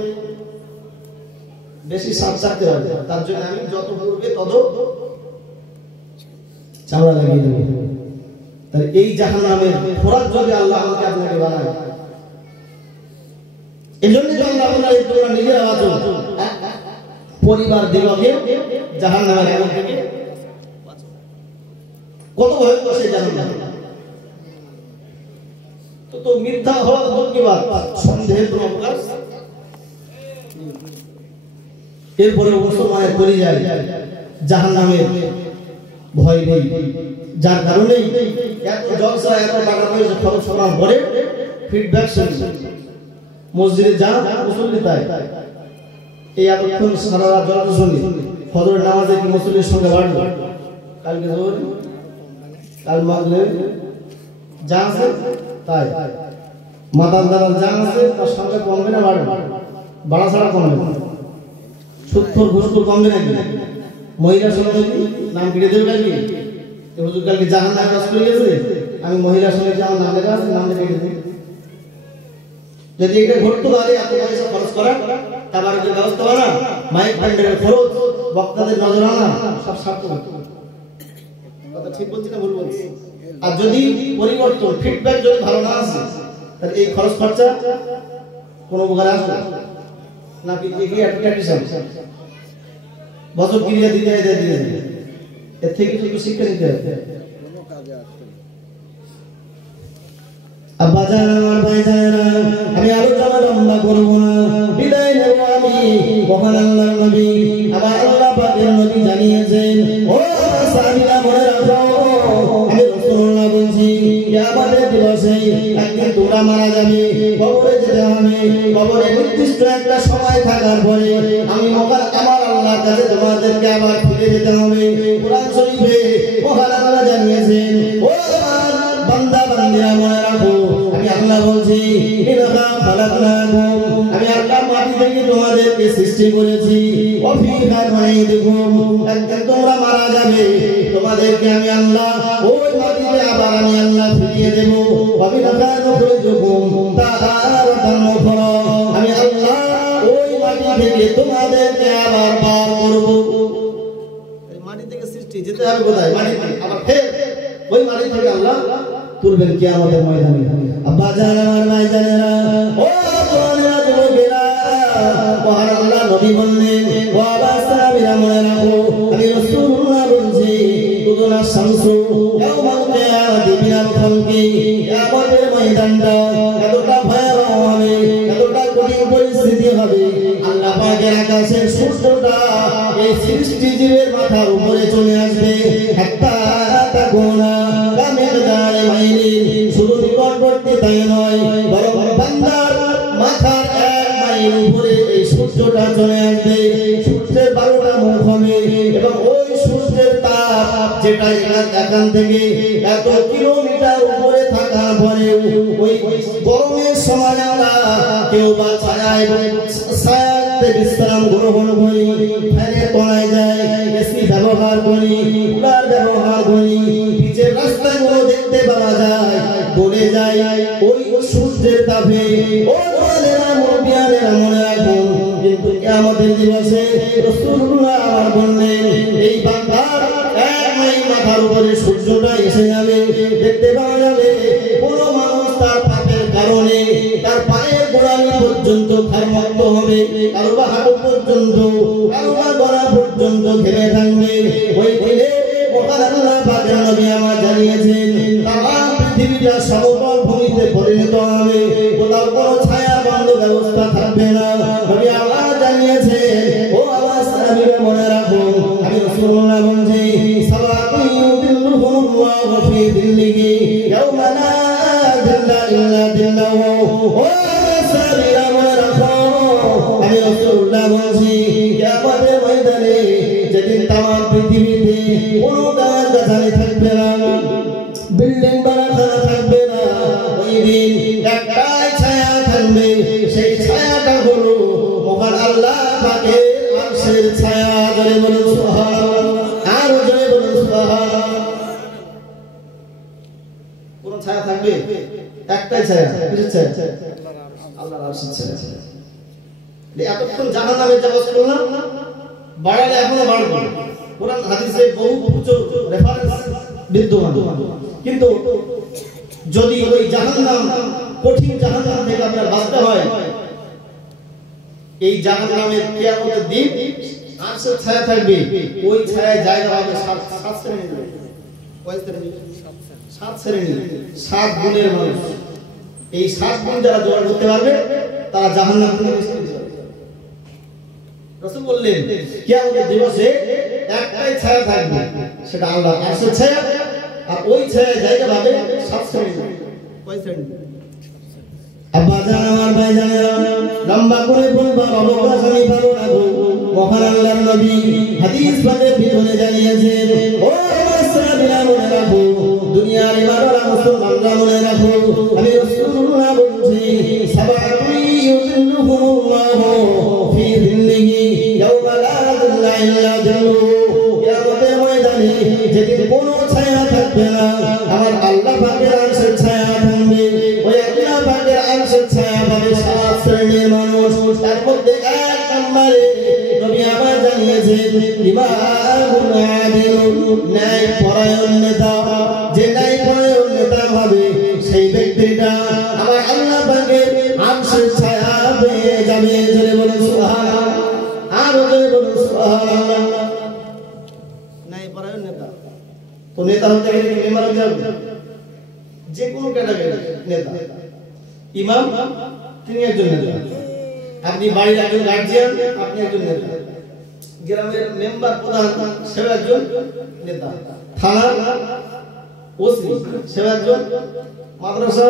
বেশি সাপ চাকতে পারে। তার জন্য আমি যত পূর্বে তত চামড়া লাগিয়ে দেব। তাহলে এই জাহান্নামের খোরাক যদি আল্লাহ আমাকে আপনাকে বানায়, এই জন্য যখন আপনারা তোমরা নিজেরা বাঁচো, পরিবার দিগকে জাহান্নামের আগুন থেকে কত ভয়ঙ্কর সেই জাহান্নাম। তো মিথ্যা হওয়া দূর কি বাত, সন্দেহের কোনো অবকাশ। এরপরে মুসলমানের পরিযায় জাহান্নামের ভয় নেই, যার কারণে এত জলসা, এত টাকা পয়সা খরচ করার পরে ফিডব্যাক শুনছে মসজিদে যা মুসল্লি তাই। এই এতক্ষণ সারা রাত জলসা শুনি, ফজরের নামাজে কি মুসল্লির সঙ্গে বাড়লো? কালকে জোহর, কাল মাগরিব যা আছে তাই, মাতাল দালাল যা আছে তার সঙ্গে কমবে না বাড়বে? বাড়া ছাড়া কমবে না। সুৎখোর ঘুষখোর কমবে নাকি? মহিলা সমিতি নাম কেটে দেবে নাকি? হুজুর কালকে জাহান্নামে কাজ করে গেছে, আমি মহিলা সমিতি আমার নাম লেখা আছে, নাম কেটে দেবে। যদি এটা ঘটতো তাহলে এত পয়সা খরচ করা, তাবারকের ব্যবস্থা করা, মাইক প্যান্ডেলের খরচ, বক্তাদের নজরানা সব সার্থক হতো। কথা ঠিক বলছি না ভুল বলছি? আর যদি পরিবর্তন ফিডব্যাক যদি ভালো না আসে তাহলে এই খরচ খরচা কোনো উপকারে আসবে নাকি এগিয়ে অ্যাপ্লিকেশন বছর ক্রিয়া দিতে এর থেকে কিছু শিক্ষা নিতে হবে। আব্বাজান আমার ভাইজানেরা, আমি আলোচনা লম্বা করব না, বিদায় নেব আমি। মহান আল্লাহর নবী, আমার আল্লাহ পাকের নবী জানিয়েছেন, ও সাহাবীরা মনে রাখো, আমি রাসূলুল্লাহ বলছি, কিয়ামতের দিবসে একদিন তোমরা মারা যাবে, কবরে যেতে হবে। কবরে নির্দিষ্ট একটা সময় থাকার পরে আমি আমার আল্লাহর কাছে তোমাদেরকে আবার ফিরে যেতে হবে। কোরআন শরীফে মহান আল্লাহ জানিয়েছেন, ও আমার বান্দা বান্দিরা মনে রাখো, আমি আল্লাহ বলছি, ইন্না খালাকনাকুম, আমি আল্লাহ মাটি থেকে তোমাদেরকে সৃষ্টি করেছি, ওয়া ফিহা নুঈদুকুম, একদিন তোমরা মারা যাবে, তোমাদেরকে আমি আল্লাহ ওই মাটিতে আবার আমি আল্লাহ ফিরিয়ে দেব। ওয়া মিনহা নুখরিজুকুম তারাতান উখরা, আমি আল্লাহ ওই মাটি থেকে তোমাদেরকে আবার বার করব। এই মাটি থেকে সৃষ্টি, যেতে হবে কোথায়? মাটি থেকে আবার ফের ওই মাটি থেকে আল্লাহ তুলবেন কিয়ামতের ময়দানে। আব্বা জান আমার ভাইজানেরা, ও জওয়ানেরা, যুবকেরা, মহান আল্লাহ নবী বললেন, ও আবা সাহাবীরা মনে রাখো, আমি রাসূলুল্লাহ বলছি, তুদুনা শামসু ইয়াউমাল কিয়ামাতি মিনাল খালকি, কিয়ামতের ময়দানটা এতটা ভয়াবহ হবে, এতটা কঠিন পরিস্থিতি হবে, আল্লাহ পাকের আকাশের সূর্যটা এই সৃষ্টি জীবের মাথার উপরে চলে আসবে। হাত্তা তাকুনা কামিদারে মাইলি, শুধু নিকটবর্তী তাই নয়, বরং বান্দার মাথার 1 মাইল উপরে এই সূর্যটা চলে আসবে। সূর্যের 12টা মুখ হবে এবং ওই সূর্যের তাপ যেটা এখান থেকে এত কিলোমিটার উপরে থাকার পরে ওই গরমের সময় আমরা কেউ বা ছায়াতে বিশ্রাম গ্রহণ করি, ফ্যানের তলায় যাই, এসি ব্যবহার করি, কুলার ব্যবহার করি, পিচের রাস্তাগুলো দেখতে পাওয়া যায়, পড়ে যায় ওই সূর্যের তাপে। ও জওয়ানেরা, মুরব্বিয়ানেরা মনে রাখুন, কিন্তু কিয়ামতের দিবসে রাসূলুল্লাহ আমার বললেন, এই বান্দার 1 মাইল মাথার উপরে সূর্যটা এসে যাবে, দেখতে পাওয়া যাবে কোন মানুষ তার পাপের কারণে তার পায়ের গোড়ালি পর্যন্ত ঘামক্ত হবে, কারো বা হাঁটু পর্যন্ত, কারো বা গলা পর্যন্ত ঘেমে থাকবে। ওই দিনে মহান আল্লাহ পাকের নবী আমার জানিয়েছেন, তামাম পৃথিবীটা সমতল ভূমিতে পরিণত হবে, কোথাও কোনো ছায়া বন্ধ ব্যবস্থা থাকবে না। নবী আল্লাহ জানিয়েছেন, ও আমার সাহাবীরা মনে রাখো, আমি রাসূলুল্লাহ বলছি, সালাতু ইউদিল্লুহুমুল্লাহু ফি দিল্লিহি ইয়াওমা লা দিল্লা ইল্লা দিল্লাহু। ও সাহাবীরা মনে রাখো, আমি রাসূলুল্লাহ বলছি, কিয়ামতের ময়দানে যেদিন তামাম পৃথিবীতে কোনো গাছ-গাছালি থাকবে না, বিল্ডিং বাড়াখানা থাকবে না, ওই দিন একটাই ছায়া থাকবে, সেই ছায়াটা হলো মহান আল্লাহ পাকের আরশের ছায়া। জোরে বলুন সুবহানাল্লাহ, আর জোরে বলুন সুবহানাল্লাহ। কোন ছায়া থাকবে? একটাই ছায়া। কিসের ছায়া? আল্লাহর আরশের ছায়া। এতক্ষণ জাহান্নামের জগৎ করলাম, বাড়ালে এখনো বাড়বে। কোরআন হাদিসে বহু প্রচুর রেফারেন্স বিদ্যমান, কিন্তু যদি ওই জাহান্নাম, কঠিন জাহান্নাম থেকে আপনার বাঁচতে হয়, এই জাহান্নামের কিয়ামতের দিন আরশের ছায়া থাকবে, ওই ছায়ায় জায়গা হবে 7 শ্রেণী। কয় শ্রেণী? 7 শ্রেণী, 7 গুণের মানুষ। এই 7 গুণ যারা জোগাড় করতে পারবে তারা জাহান্নাম থেকে মুক্তি পাবে। রাসূল বললেন, কিয়ামতের দিবসে একটাই ছায়া থাকবে, সেটা আল্লাহর আরশের ছায়া, আর ওই ছায়ায় জায়গা পাবে 7 শ্রেণী। কয় শ্রেণী? আব্বা জান আমার ভাইজানেরা, লম্বা করে বলবা, অবকাশ আমি পাবো না গো। মহান আল্লাহর নবী হাদিস পাকে ভিতরে জানিয়েছেন, ও সাহাবীরা মনে রাখো, দুনিয়ার ইমানওয়ালা মুসলমানরা মনে রাখো, আমি রাসূলুল্লাহ বলছি, সাবাতু ইউযিল্লুহুমুল্লাহু ফি যিল্লিহি ইয়াওমা লা যিল্লা ইল্লা যিল্লুহু। কিয়ামতের ময়দানে যেদিন কোনো ছায়া থাকবে না, আমার আল্লাহ পাকের আরশের ছায়া থাকবে। ওই আল্লাহ পাকের আরশের ছায়া পাবে 7 শ্রেণীর মানুষ। তার মধ্যে 1 নম্বরে নবী আমার জানিয়েছেন, ইমামুন আদিলুন, ন্যায় পরায়ণ একজন মেম্বার হতে হবে, যে কোনো ক্যাটাগরি নেতা। ইমাম তিনি একজন নেতা, আপনি বাড়ির একজন গার্জিয়ান আপনি একজন নেতা, গ্রামের মেম্বার প্রধান সেও একজন নেতা, থানার ওসি সেও একজন, মাদ্রাসা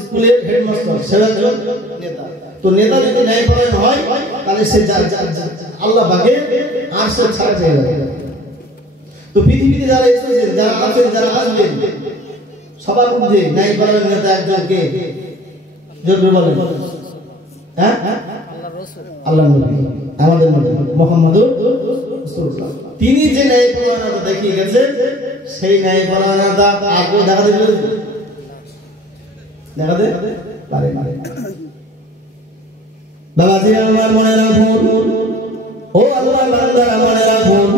স্কুলের হেডমাস্টার সেও একজন নেতা। তো নেতা যদি ন্যায়পরায়ণ হয় তাহলে সে আল্লাহ পাকের আরশের ছায়া পেয়ে যাবে। তো পৃথিবীতে যারা এসেছেন, যারা আছেন, যারা আসবেন, সবার মধ্যে ন্যায়পরায়ণ নেতা একজনকে জোরে বলেন, হ্যাঁ আল্লাহ নবী আমাদের মধ্যে মুহাম্মদুর রাসূলুল্লাহ। তিনি যে ন্যায়পরায়ণতা দেখিয়ে গেছেন সেই ন্যায়পরায়ণতা আগে দেখাতে পারে বাবাজি আমার মনে রাখুন, ও আল্লাহর বান্দারা মনে রাখুন,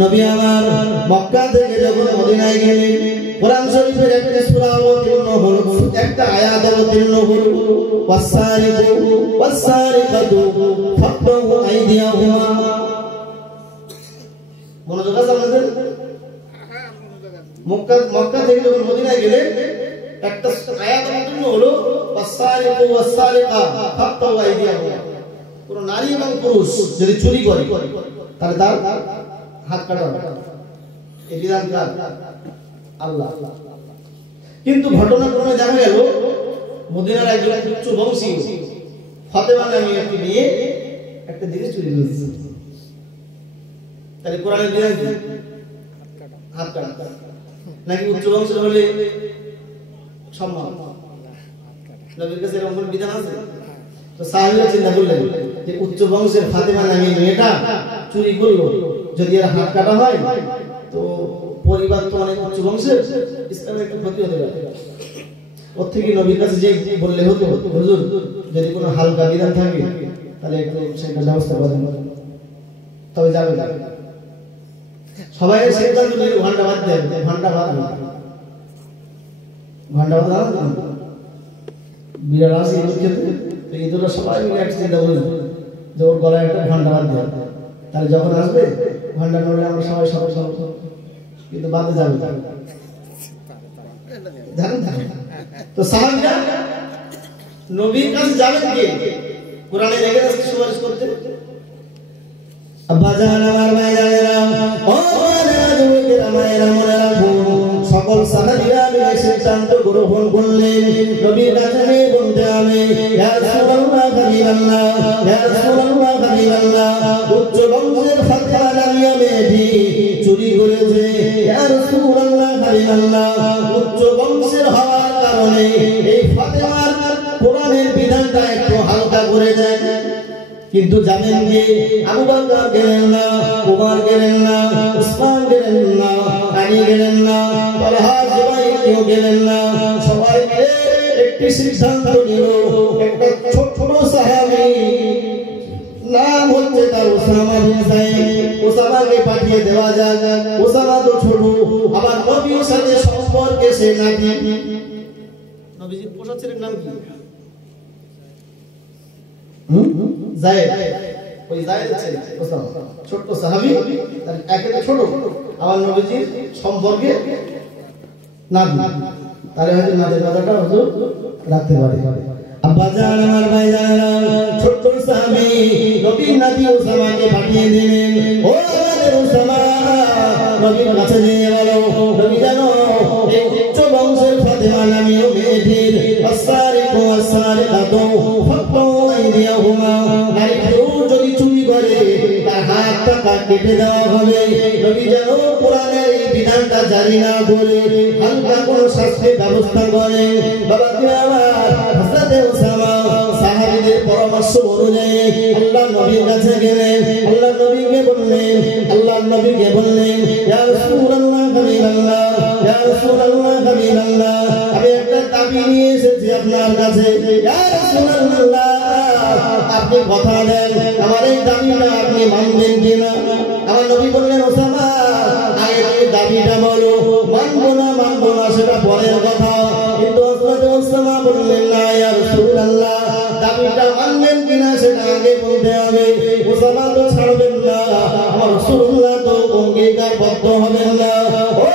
নবী আমার মক্কা থেকে যখন মদিনায় গেলেন, কোরআন শরীফের একটা সূরা অবতীর্ণ হলো, একটা আয়াত অবতীর্ণ হলো, ওয়াসারিকু ওয়াসারিকাতু ফাকতু আইদিয়াহুমা। মনোযোগ আছে আপনাদের? মক্কা থেকে যখন মদিনায় গেলেন একটা আয়াত অবতীর্ণ হলো, ওয়াসারিকু ওয়াসারিকা ফাকতু আইদিয়াহুমা। কোন নারী এবং পুরুষ যদি চুরি করে তাহলে তার হাত কাটা হবে, এই বিধান কার? আল্লাহ। কিন্তু ঘটনাক্রমে দেখা গেল মদিনার একজন উচ্চ বংশী ফাতেমা নামে একটি মেয়ে একটা জিনিস চুরি করেছে, তাহলে কোরআনের বিধান কি? হাত কাটা। নাকি উচ্চ বংশের হলে সম্মান? নবীর কাছে এরকম বিধান আছে? তো সাহাবীরা চিন্তা করলেন যে উচ্চ বংশের ফাতেমা নামে মেয়েটা চুরি করলো, যদি এর হাত কাটা হয় তো পরিবার তো অনেক উচ্চ বংশের, ইসলামের একটু ক্ষতি হতে পারে। ওর থেকে নবীর কাছে যে বললে হতো, হুজুর যদি কোনো হালকা বিধান থাকে তাহলে একটু সেটা ব্যবস্থা করেন, তবে যাবে। সবাই সিদ্ধান্ত নিয়ে ঘন্টা বাদ দেয়, ঘন্টা বাদ বিড়াল আসে ঈদুল সবাই মিলে এক চিন্তা করবে যে ওর গলায় একটা ঘন্টা বাদ দেয়, তাহলে যখন আসবে ঘন্টা নড়লে আমরা সবাই সবাই সব কিন্তু বাদে যাবে। তো সাহাবীরা নবীর কাছে যাবেন কে? কোরআনে লেগে আছে সুপারিশ করতে। আব্বা জান আমার ভাইরা, ও মায়েরা মায়েরা মনে রাখুন, সকল সাহাবীরা মিলে সিদ্ধান্ত গ্রহণ করলেন নবীর কাছে বলতে হবে, ইয়া রাসূলুল্লাহ হাবিবাল্লাহ, ইয়া রাসূলুল্লাহ হাবিবাল্লাহ, উচ্চ বংশের ফাতেমা নামীয় মেয়েটি চুরি করেছে, ইয়া রাসূলুল্লাহ হাবিবাল্লাহ, উচ্চ বংশের হওয়ার কারণে এই ফাতেমার কোরআনের বিধানটা একটু হালকা করে দেন। কিন্তু জানেন যে আবু বকর গেলেন না, ওমর গেলেন না, উসমান গেলেন না, আলী গেলেন না, তালহা জুবাইর কেউ গেলেন না, সবাই মিলে একটি সিদ্ধান্ত নিল, একটা ছোট সাহাবী নাম হচ্ছে তার ওসামা বিন যায়েদ, ওসামাকে পাঠিয়ে দেওয়া যাক। ওসামা তো ছোট, আবার নবীর সাথে সম্পর্কে সে নাতি। নবীজির পোষা ছেলের নাম কি? যায়েদ। ওই যায়েদের ছেলে ওসামা, ছোট সাহাবী, তার একেবারে ছোট, আবার নবীজির সম্পর্কে নাতি, তাহলে হয়তো নাতির কথাটা হুজুর রাখতে পারে। আব্বা জান আমার ভাইজানেরা, ছোট সাহাবী নবীর নাতি ওসামাকে পাঠিয়ে দিলেন, ও আমাদের ওসামা, নবীর কাছে নিয়ে বলো, নবী জানো এই উচ্চ বংশের ফাতেমা নামীয় মেয়েটির আসারিকু আসারিকাতু ফাকতু আইদিয়াহুমা, নারী পুরুষ যদি চুরি করে তার হাতটা কেটে দেওয়া হবে। নবী জানো কোরআনের এই বিধানটা জারি না করে হালকা কোনো শাস্তির ব্যবস্থা করে। বাবা আমার হযরত ওসামা সাহাবীদের পরামর্শ অনুযায়ী আল্লাহ নবীর কাছে গেলেন, আল্লাহ নবীকে বললেন, ইয়া রাসূলুল্লাহ হাবিবাল্লাহ, ইয়া রাসূলুল্লাহ হাবিবাল্লাহ, আমি একটা দাবি নিয়ে এসেছি আপনার কাছে, ইয়া রাসূলুল্লাহ আপনি কথা দেন আমার এই দাবিটা আপনি মানবেন কিনা? আমার নবী বললেন, ওসামা আগে এই দাবিটা বলো, মানবো না সেটা পরের কথা। কিন্তু হযরত ওসামা বললেন, না ইয়া রাসূলুল্লাহ দাবিটা মানবেন কিনা সেটা আগে বলতে হবে। ওসামা তো ছাড়বেন না, আমার রাসূলুল্লাহ তো অঙ্গীকারবদ্ধ হবেন না। ও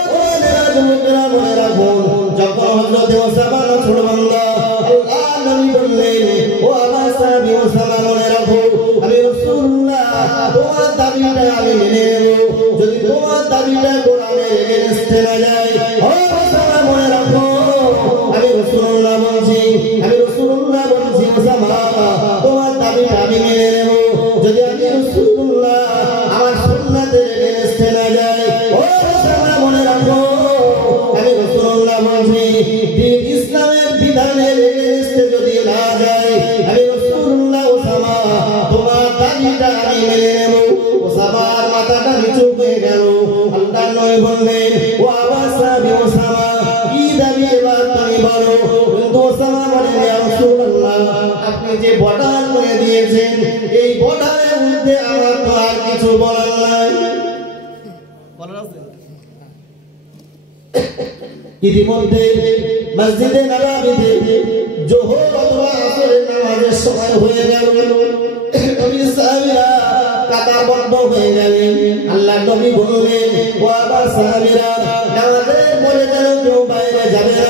যুবকেরা মনে রাখুন, যখন হযরত ওসামা ছুড়বান্দা আল্লাহ নবী বললেন, ও আমার সাহাবী ওসামা মনে রাখো, আমি রাসূলুল্লাহ তোমার দাবিটা আমি মেনে নেব যদি তোমার দাবিটা কোরআনের এগেইনস্টে না যায়। ও ওসামা মনে রাখো, আমি রাসূলুল্লাহ বলছি, আমি রাসূলুল্লাহ বলছি ওসামা তোমার দাবিটা আমি মেনে নেব যদি আমি রাসূলুল্লাহ আমার সুন্নাতের এগেইনস্টে না যায়। ও ওসামা মনে রাখো, আমি রাসূলুল্লাহ বলছি ইসলামের বিধানের এগেইনস্টে যদি না যায়, আমি রাসূলুল্লাহ ওসামা তোমার দাবিটা আমি মেনে নেব। ওসামার মাথাটা নিচু হয়ে গেল। আল্লাহর নবী বললেন, ও আমার সাহাবী ওসামা কি দাবি এবার তুমি বলো। কিন্তু ওসামা বলেন, ইয়া রাসূলুল্লাহ আপনি যে বর্ডার করে দিয়েছেন এই বর্ডারের মধ্যে আমার তো আর কিছু বলার নাই। বলার আছে? ইতিমধ্যে মসজিদে নববীতে জোহর অথবা আসরের নামাজের সময় হয়ে গেল। নবী সাহাবীরা কাতার বন্ধ হয়ে গেলেন। আল্লাহর নবী বললেন, ও আমার সাহাবীরা নামাজের পরে যেন কেউ বাইরে যাবে না,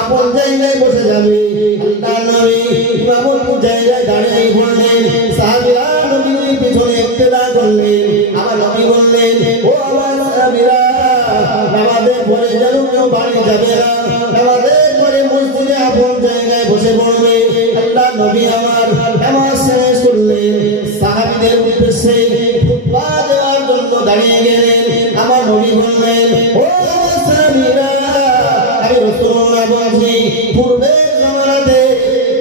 আপন জায়গায় বসে যাবে। আল্লাহর নবী ইমামতির জায়গায় দাঁড়িয়ে বললেন, সাহাবীরা নবীর পিছনে ইক্তেদা করলেন। আমার নবী বললেন, ও আমার সাহাবীরা নামাজের পরে যেন কেউ বাড়ি যাবে না, নামাজের পরে মসজিদে আপন জায়গায় বসে পড়বে। আল্লাহর নবী আমার নামাজ শেষ করলেন, সাহাবীদের উদ্দেশ্যে খুতবা দেওয়ার জন্য দাঁড়িয়ে গেলেন। আমার নবী বললেন, ও আমার সাহাবীরা আমি রাসূলুল্লাহ বলছি পূর্বের জামানাতে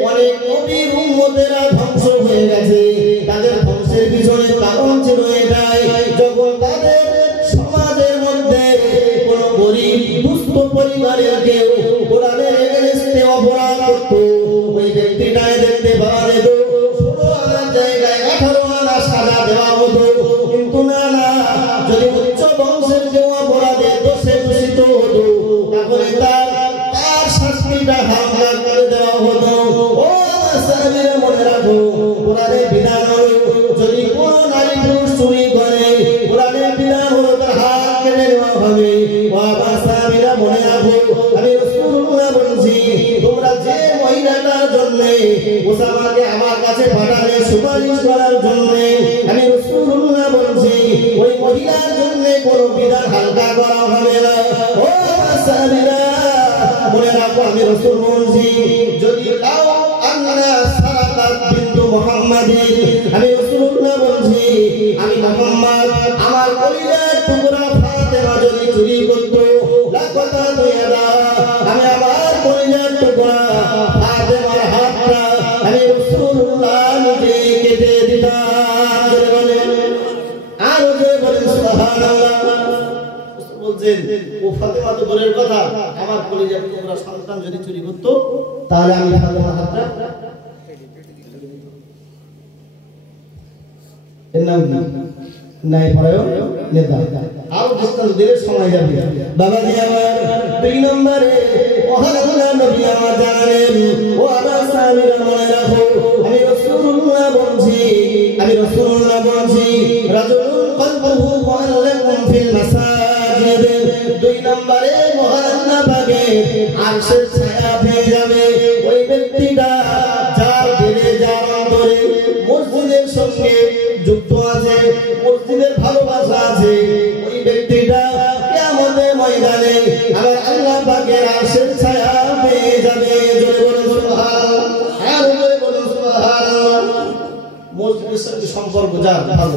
অনেক নবীর উম্মতেরা ধ্বংস হয়ে গেছে। তাদের ধ্বংসের পিছনে কারণ ছিল এটাই, যখন তাদের সমাজের মধ্যে কোন গরিব দুস্থ পরিবারের কেউ কোরআনের এগেইনস্টে অপরাধ করত, ওই ব্যক্তিটাকে দেখতে পাওয়া যেত 16 আনার জায়গায় 18 আনা সাজা দেওয়া হতো। কিন্তু না না, যদি উচ্চ বংশের কেউ অপরাধে দোষে দূষিত হতো তাহলে তার শাস্তিটা হালকা করে দেওয়া হতো। ও আমার সাহাবীরা মনে রাখো, কোরআনের বিধান হলো যদি কোন নারী পুরুষ চুরি করে কোরআনের বিধান হলো তার হাত কেটে নেওয়া হবে। ও আমার সাহাবীরা মনে রাখো, আমি রাসূলুল্লাহ বলছি তোমরা যে মহিলাটার জন্য ওসামাকে আমার কাছে পাঠালে সুপারিশ করার জন্য, আমি রাসূলুল্লাহ বলছি ওই মহিলার জন্য কোনো বিধান হালকা করা হবে না। ও আমার সাহাবীরা মনে রাখো, আমি রাসূল বলছি যদি লাউ আন্না সারাকাত বিনতু মুহাম্মাদিন, আমি রাসূলুল্লাহ বলছি আমি মুহাম্মদ আমার কলিজার টুকরা ফাতেমা যদি চুরি করত লাকাতা ইয়াদা, আমি আমার কলিজার টুকরা ফাতেমার হাতটা আমি রাসূলুল্লাহ নিজে কেটে দিতাম। আর যে বলেন সুবহানাল্লাহ, বলছেন ও ফাতেমা তো দূরের কথা, আমার কলিজার টুকরা সন্তান যদি চুরি করত তাহলে আমি ফাতেমার হাতটা এর নাম কি নাই পড়ায়ও নেতা। আর দৃষ্টান্ত দিলে সময় যাবে। বাবাজি আমার 2 নম্বরে মহান নবী আমার জানালেন, ও আমার সাহাবীরা মনে রাখো, আমি রাসূলুল্লাহ বলছি, আমি রাসূলুল্লাহ বলছি রাজুলুন কলবুহু মুআল্লাকুন ফিল মাসাজিদ। 2 নম্বরে মহান আল্লাহ পাকে আরশের ছায়া পেয়ে যাবে ওই ব্যক্তিটা যার দিলে যার অন্তরে মসজিদের সঙ্গে যুক্ত আছে, মসজিদের ভালোবাসা আছে, ওই ব্যক্তিটা কিয়ামতের ময়দানে আমার আল্লাহ পাকের আরশের ছায়া পেয়ে যাবে। জোরে বলুন সুবহানাল্লাহ, আর জোরে বলুন সুবহানাল্লাহ। মসজিদের সঙ্গে সম্পর্ক যার ভালো,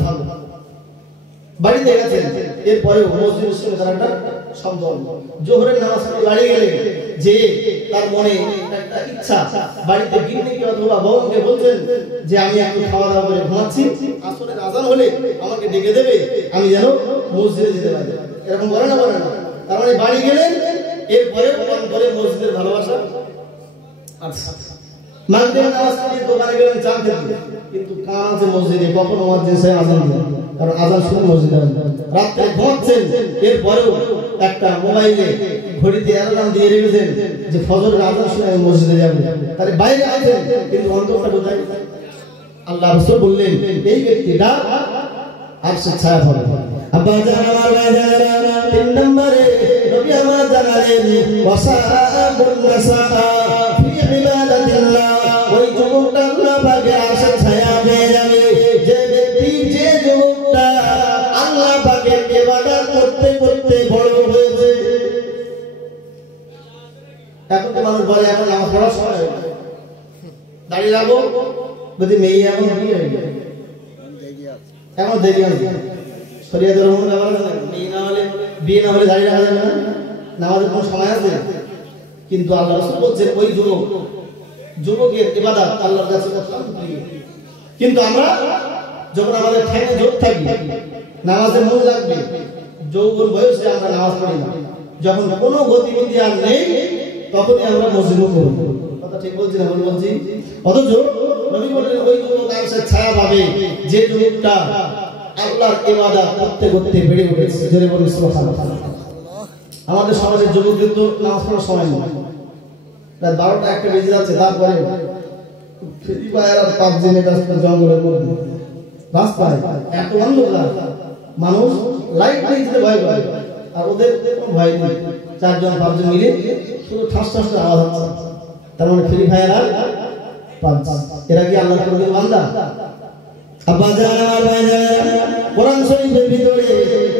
বাড়িতে গেছেন এরপরেও মসজিদের সঙ্গে তার একটা সম্পর্ক। জোহরের নামাজ পড়ে বাড়ি গেলেন, যে তার মনে একটা ইচ্ছা, বাড়িতে গিন্নিকে অথবা বউকে বলছেন যে আমি একটু খাওয়া দাওয়া করে ঘুমাচ্ছি, আসরের আজান হলে আমাকে ডেকে দেবে, আমি যেন মসজিদে যেতে পারি। এরকম বলে না, বলে না। তার মানে বাড়ি গেলেন, এরপরেও অন্তরে মসজিদের ভালোবাসা। আচ্ছা, মাগরিবের নামাজ পড়ে দোকানে গেলেন চা খেতে, কিন্তু কান আছে মসজিদে, কখনো মুয়াজ্জিন সাহেব আজান দেন, কারণ আজান শুনে মসজিদে আসবেন। রাতে ঘুমাচ্ছেন, এরপরেও একটা মোবাইলে ঘড়িতে অ্যালার্ম দিয়ে রেখেছেন যে ফজরের আজান শুনে আমি মসজিদে যাব, তাহলে বাইরে আছেন কিন্তু অন্তরটা কোথায়? আল্লাহ রাসূল বললেন এই ব্যক্তিটা আরশের ছায়া পাবে। আব্বা জান আমার ভাইজানেরা, 3 নম্বরে নবী আমার জানালেন ওয়াসাবুন নাসা ফি ইবাদাতিল্লাহ ওই যুবকটা আল্লাহ পাকের আরশের ছায়া পেয়ে যাবে যে ব্যক্তি যে যুবকটা আল্লাহ পাকের ইবাদত করতে করতে বড় হয়েছে। এখন তো মানুষ বলে এখন নামাজ পড়ার সময় দাঁড়িয়ে রাখবো যদি মেয়ে এখন বিয়ে হয়ে যায় এখন দেরি আছে শরীয়তের অনুমতি ব্যাপার আছে মেয়ে না হলে বিয়ে না হলে দাঁড়িয়ে রাখা যাবে না নামাজের কোনো সময় আছে কিন্তু আল্লাহ রাসূল বলছেন ওই যুবকের ইবাদত আল্লাহর কাছে অত্যন্ত প্রিয়। কিন্তু আমরা যখন আমাদের ঠ্যাঙে জোর থাকবে নামাজে মন লাগবে যৌবন বয়সে আমরা নামাজ পড়ি না যখন কোনো গতিবিধি আর নেই তখনই আমরা মসজিদে পড়ব। কথা ঠিক বলছি না ভুল বলছি? অথচ নবী বললেন ওই যুবক আরশের ছায়া পাবে যে যুবকটা আল্লাহর ইবাদত করতে করতে বেড়ে উঠেছে। জোরে বলুন সুবহানাল্লাহ। আমাদের সমাজের যুবকদের তো নামাজ পড়ার সময় নেই রাত 12টা 1টা বেজে যাচ্ছে তারপরে ফ্রি ফায়ার আর পাবজি নিয়ে ব্যস্ত জঙ্গলের মধ্যে রাস্তায় এত অন্ধকার মানুষ লাইট দিতে ভয় পায় আর ওদের কোনো ভয় নেই 4 জন 5 জন মিলে শুধু ঠাস ঠাস আওয়াজ হচ্ছে তার মানে ফ্রি ফায়ার আর পাবজি এরা কি আল্লাহর কোন বান্দা? আব্বা জান আমার ভাই জান কোরআন শরীফের ভিতরে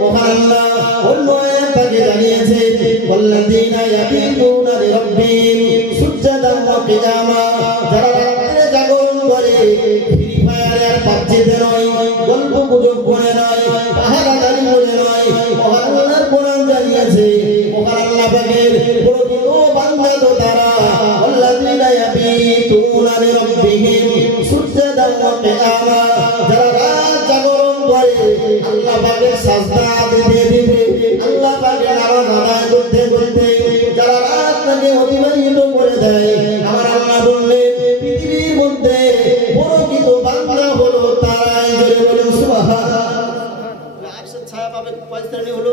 মহান আল্লাহ অন্য আয়াতে জানিয়েছে ওয়াল্লাযীনা ইয়াবিতুনা লিরাব্বিহিম সুজদান ওয়া কিয়ামা যারা রাতে জাগরণ করে ফ্রি ফায়ার আর পাবজিতে নয় গল্প গুজব করে নয় পাহারাদারি করে নয় মহান আল্লাহর কোরআন জানিয়েছে মহান আল্লাহ পাকের প্রকৃত বান্দা তো তারা ওয়াল্লাযীনা ইয়াবিতুনা লিরাব্বিহিম সুজদান ওয়া কিয়ামা যারা রাত জাগরণ করে আল্লাহ পাকের সাজদা দিতে দিতে আল্লাহ পাকের নামাজ আদায় করতে করতে যারা রাতটাকে অতিবাহিত করে দেয় আমার আল্লাহ বললেন পৃথিবীর মধ্যে প্রকৃত বান্দা হলো তারাই। জোরে বলুন সুবহানাল্লাহ। আরশের ছায়া পাবে কয় শ্রেণী হলো?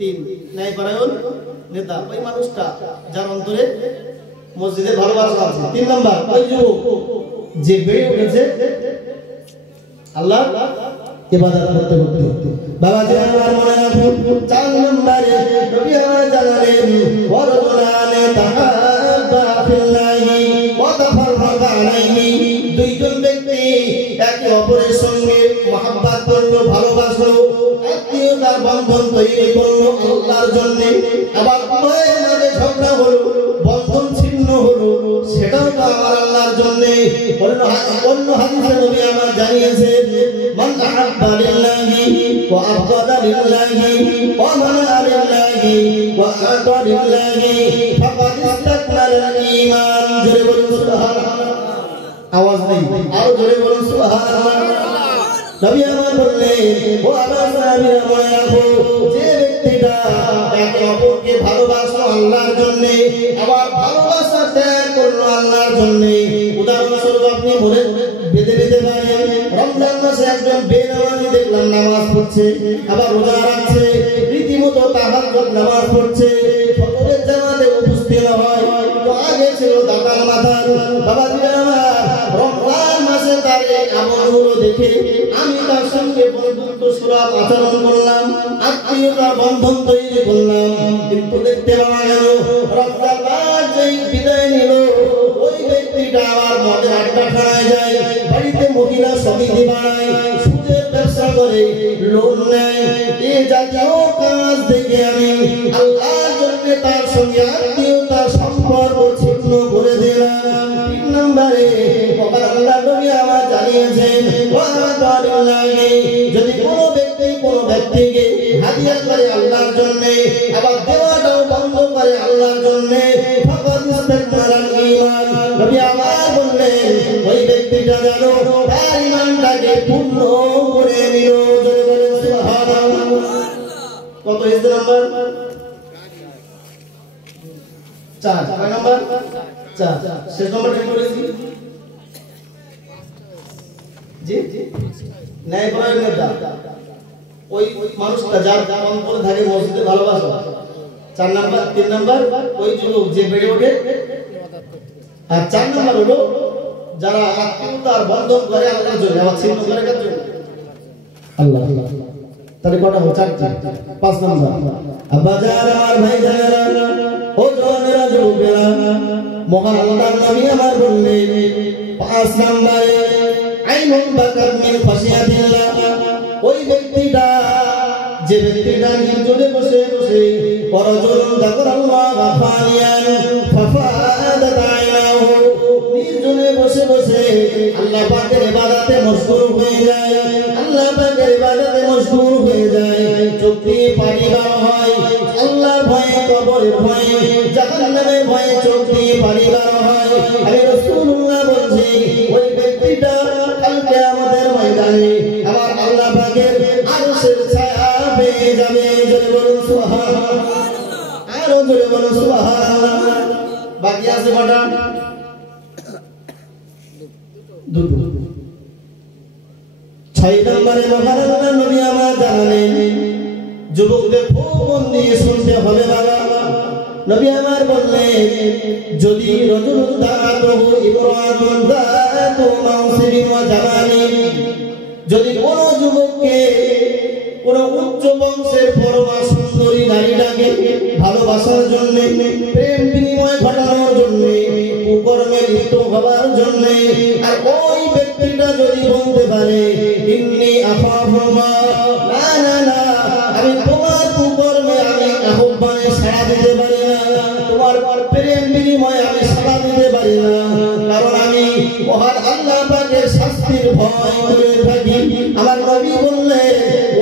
3। ন্যায়পরায়ণ নেতা ওই মানুষটা যার অন্তরে মসজিদে ভালোবাসা আছে। 3 নাম্বার ওই যুবক যে বেড়ে উঠেছে আল্লাহ ইবাদত করতে করতে। বাবা যে আমার মনে রাখুন 4 নম্বরে নবী আমার জানালেন ওয়ারজুলানে তাহাব্বা ফিল্লাহি ওয়া তাফাররাকা আলাইহি দুইজন ব্যক্তি একে অপরের সঙ্গে মহব্বত করলো ভালোবাসলো আত্মীয়তার বন্ধন তৈরি করলো আল্লাহর জন্য আবার উভয়ের মাঝে ঝগড়া হলো বন্ধন ছিন্ন হলো সেটাও তো আমার আল্লাহর জন্য। অন্য হাদিসে নবী আমার জানিয়েছেন মান আহাব্বা লিল্লাহি ওয়া আবগাদা লিল্লাহি ওয়া মানা লিল্লাহি ওয়া আতা লিল্লাহি ফাকাদ ইসতাকমালাল ঈমান। জোরে বলুন সুবহানাল্লাহ। আওয়াজ নেই আর জোরে বলুন সুবহানাল্লাহ। নবী আমার বললেন ও আমার সাহাবীরা মনে রাখো যে ব্যক্তিটা একে অপরকে ভালোবাসলো আল্লাহর জন্য আবার ভালোবাসা ত্যাগ করলো আল্লাহর জন্য। উদাহরণস্বরূপ আপনি মনে বেঁধে নিতে পারেন রমজান মাসে একজন বেনামাজি দেখলাম নামাজ পড়ছে আবার রোজা রাখছে রীতিমতো তাহাজ্জুদ নামাজ পড়ছে ফজরের জামাতে উপস্থিত হয় তো আগে ছিল দাতাল মাথা। বাবাজিরা আমার রমজান মাসে তার এই আমলগুলো দেখে আমি তার সঙ্গে বন্ধুত্ব সুলভ আচরণ করলাম আত্মীয়তার বন্ধন তৈরি করলাম কিন্তু দেখতে পাওয়া গেল রমজান মাস যেই বিদায় নিল ওই ব্যক্তিটা আবার মদের আড্ডা খায় যায় বাড়িতে মহিলা সমিতি বানায় সুদের ব্যবসা করে লোন নেয় এই জাতীয় কাজ দেখে আমি আল্লাহর জন্য তার সঙ্গে আত্মীয়তার সম্পর্ক ছিন্ন করে দিলাম। 3 নম্বরে আল্লাহ নবী আমার জানিয়েছেন যদি কোনো ব্যক্তিকে হাদিয়া করে আল্লাহর জন্য আবার দেওয়াটাও বন্ধ করে আল্লাহর জন্য ফাকাদ ইসতাকমালাল ঈমান। নবী আমার বললেন ওই ব্যক্তিটা যেন তার ঈমানটাকে পূর্ণ করে নিল। জোরে বলেন সুবহানাল্লাহ। কত হয়েছে নাম্বার? 4। কয় নাম্বার? 4। শেষ নাম্বারটা কি বলেছি? জি ন্যায়পরায়ণ নেতা ওই মানুষটা যার অন্তরে থাকে মসজিদে ভালোবাসা। 4 নাম্বার। 3 নাম্বার ওই যুবক যে বেড়ে ওঠে আর 4 নাম্বার হলো যারা আত্মীয়তার বন্ধন করে আল্লাহর জন্য আবার ছিন্ন করে কার জন্য? আল্লাহ। তাহলে কটা হলো? 4টি। 5 নাম্বার আব্বাজান আমার ভাইজানেরা ও জওয়ানেরা যুবকেরা মহান আল্লাহর নবী আমার বললেন 5 নম্বরে আইনুন বাকার মিন খাশিয়াতিল্লাহ, ওই ব্যক্তিটা যে ব্যক্তিটা নির্জনে বসে বসে ওয়ারাজুলুন যাকারাল্লাহ ফালিয়ান ফাফাদাত আইনাহু, নির্জনে বসে বসে আল্লাহ পাকের ইবাদতে মশগুল হয়ে যায়, আল্লাহ পাকের ইবাদতে মশগুল হয়ে যায়, চোখ দিয়ে পানি বার হয়, আল্লাহর ভয়ে, কবরের ভয়ে, জাহান্নামের ভয়ে চোখ দিয়ে পানি বার হয়। আমি রাসূলুল্লাহ বলছি ওই ব্যক্তিটা কাল কিয়ামতের ময়দানে আমার আল্লাহ পাকের আরশের ছায়া পেয়ে যাবে। জোরে বলুন সুবহানাল্লাহ, আরো জোরে বলুন সুবহানাল্লাহ। বাকি আছে কটা? দুটো। 6 নম্বরে মহান আল্লাহর নবী আমার জানালেন, যুবকদের খুব মন দিয়ে শুনতে হবে বাবা। নবী আমার বললেন, যদি রাজুলুন দাআতুহু ইমরাতুন যাতু মানসিবিন ওয়া জামালিন, যদি কোন যুবককে কোন উচ্চ বংশের পরমা সুন্দরী নারীটাকে ভালোবাসার জন্য, প্রেম বিনিময় ঘটানোর জন্য, কুকর্মে লিপ্ত হওয়ার জন্য, আর ওই ব্যক্তিটা যদি বলতে পারে ইন্নী আখাফুল্লাহ, না না না আমি তোমার কুকর্মে আমি আহ্বানে সাড়া দিতে পারি না, তোমার প্রেম বিনিময়ে আমি সাড়া দিতে পারি না, কারণ আমি মহান আল্লাহ পাকের শাস্তির ভয় করে থাকি। আমার নবী বললেন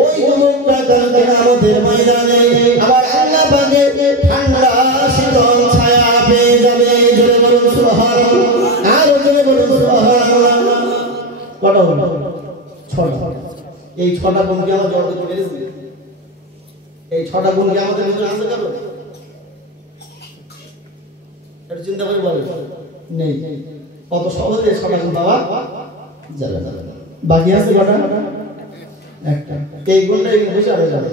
ওই যুবকটা কালকে আমাদের ময়দানে আমার আল্লাহ পাকের ঠান্ডা শীতল ছায়া পেয়ে যাবে। জোরে বলুন সুবহানাল্লাহ, আর জোরে বলুন সুবহানাল্লাহ। কটা হলো? 6টা। এই 6টা গুণ কি আমরা জগতে পেরেছি? এই 6টা গুণ কি আমাদের ভিতরে আছে কারো? এটা চিন্তা করে বলেন। নেই, কত সহজে 6টা গুণ পাওয়া যাবে না। বাকি আছে কটা? একটা। এই গুণটা এখানে বসে আড়ে যাবে,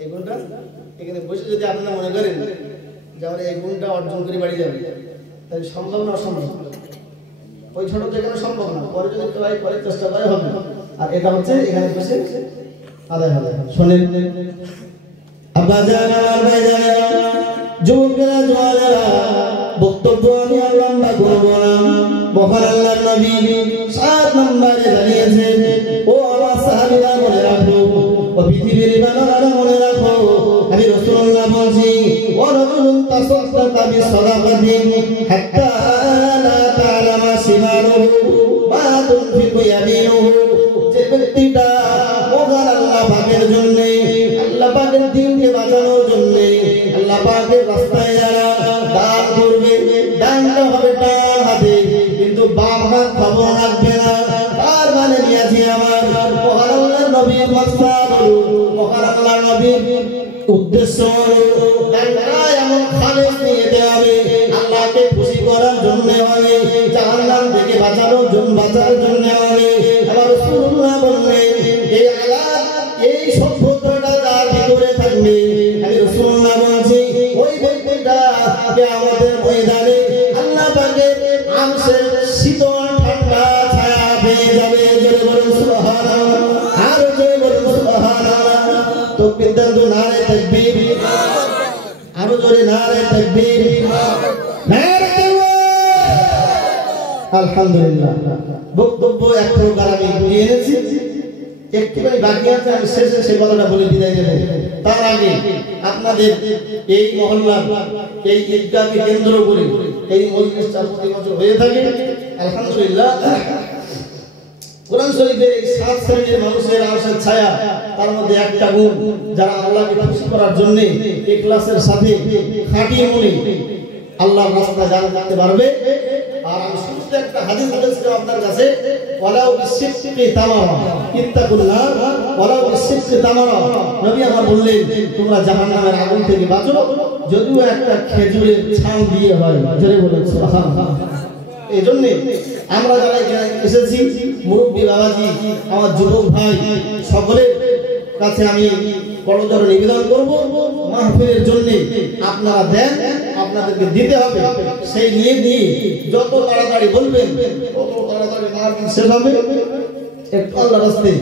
এই গুণটা এখানে বসে যদি আপনারা মনে করেন যে আমরা এই গুণটা অর্জন করে বাড়ি যাবে, তাহলে সম্ভব না অসম্ভব? ওই ছোট থেকে সম্ভব না, পরে যদি ট্রাই করে চেষ্টা করে হবে। আর এটা হচ্ছে এখানে বসে আদায় হবে। শোনেন আব্বাজান আমার ভাইজানেরা, যুবকেরা, জওয়ানেরা, বক্তব্য আমি আর লম্বা করব না। মহান আল্লাহর নবী 7 নম্বরে জানিয়েছেন, ও আমার সাহাবীরা মনে রাখো, ও পৃথিবীর ইমানদাররা মনে রাখো, আমি রাসূলুল্লাহ বলছি, ওয়া রাজুলুন তাসাদ্দাকা বিসাদাকাতিন হাত্তা লা তা'লামা শিমালুহু মা তুনফিকু ইয়ামিনুহু, যে ব্যক্তিটা মহান আল্লাহ পাকের জন্য, আল্লাহ পাকের দ্বীনকে বাঁচানোর জন্য, আল্লাহ পাকের রাস্তায় যারা দান করবে, দানটা হবে ডান হাতে, কিন্তু বাম হাত খবর রাখবে না। তার মানে নিয়েছি আমার মহান আল্লাহর নবীর মাকসাদ, মহান আল্লাহর নবীর উদ্দেশ্য দানটা এমন খালেস নিয়ে দেওয়া হবে, আল্লাহকে খুশি করার জন্য হবে, জাহান্নাম থেকে বাঁচানোর জন্য হবে। আমার রাসূলুল্লাহ বললেন, এই আয়াত, এই সভ্যতাটা যার ভিতরে থাকবে, আমি রাসূলুল্লাহ বলছি ওই ব্যক্তিটা কিয়ামতের ময়দানে আল্লাহ পাকের আরশের শীতল ঠান্ডা ছায়া পেয়ে যাবে। জোরে বলুন সুবহানাল্লাহ, আর জোরে বলুন সুবহানাল্লাহ। তো বিদ্যান্ত নারে তাকবীর, আরো জোরে নারে তাকবীর, নারে তাকবীর। আলহামদুলিল্লাহ, বক্তব্য এক প্রকার আমি বুঝিয়ে এনেছি, একটুখানি বাকি আছে, আমি শেষে সেই কথাটা বলে বিদায় দেব। তার আগে আপনাদের এই মহল্লার এই ঈদগাহকে কেন্দ্র করে এই মজলিসটা প্রতি বছর হয়ে থাকে। আলহামদুলিল্লাহ, কোরআন শরীফের এই 7 শ্রেণীর মানুষের আরশের ছায়া, তার মধ্যে একটা গুণ, যারা আল্লাহকে খুশি করার জন্য ইখলাসের সাথে খাঁটি মনে আল্লাহর রাস্তায় জানতে পারবে। আর আমি শুনতে একটা হাদিস বলেছি আপনার কাছে, ওয়ালাউ বিশিক্কি তামারা ইত্তাকুল্লাহ ওয়ালাউ বিশিক্কি তামারা, নবী আমার বললেন তোমরা জাহান্নামের আগুন থেকে বাঁচো, যদিও একটা খেজুরের ছাল দিয়ে হয়। জোরে বলুন সুবহানাল্লাহ। এইজন্য আমরা যারা এখানে এসেছি, মুরব্বী বাবাজি, আমার যুবক ভাই, সকলের কাছে আমি করজোড়ে নিবেদন করব, মাহফিলের জন্য আপনারা দেন, আপনাদেরকে দিতে হবে। সেই নিয়ে যত তাড়াতাড়ি বলবেন তত তাড়াতাড়ি মাহফিল শেষ হবে। একটু আল্লাহর রাস্তায়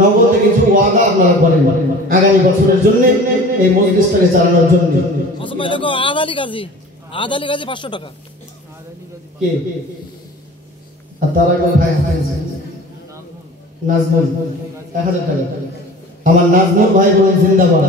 নগদে কিছু ওয়াদা আপনারা করেন আগামী বছরের জন্য এই মজলিসটাকে চালানোর জন্য। আদালি গাজী 500 টাকা। কে আর তারা ভাই নাজমুল 1000 টাকা। আমার নাজমুল ভাই বলেন জিন্দাবাদ।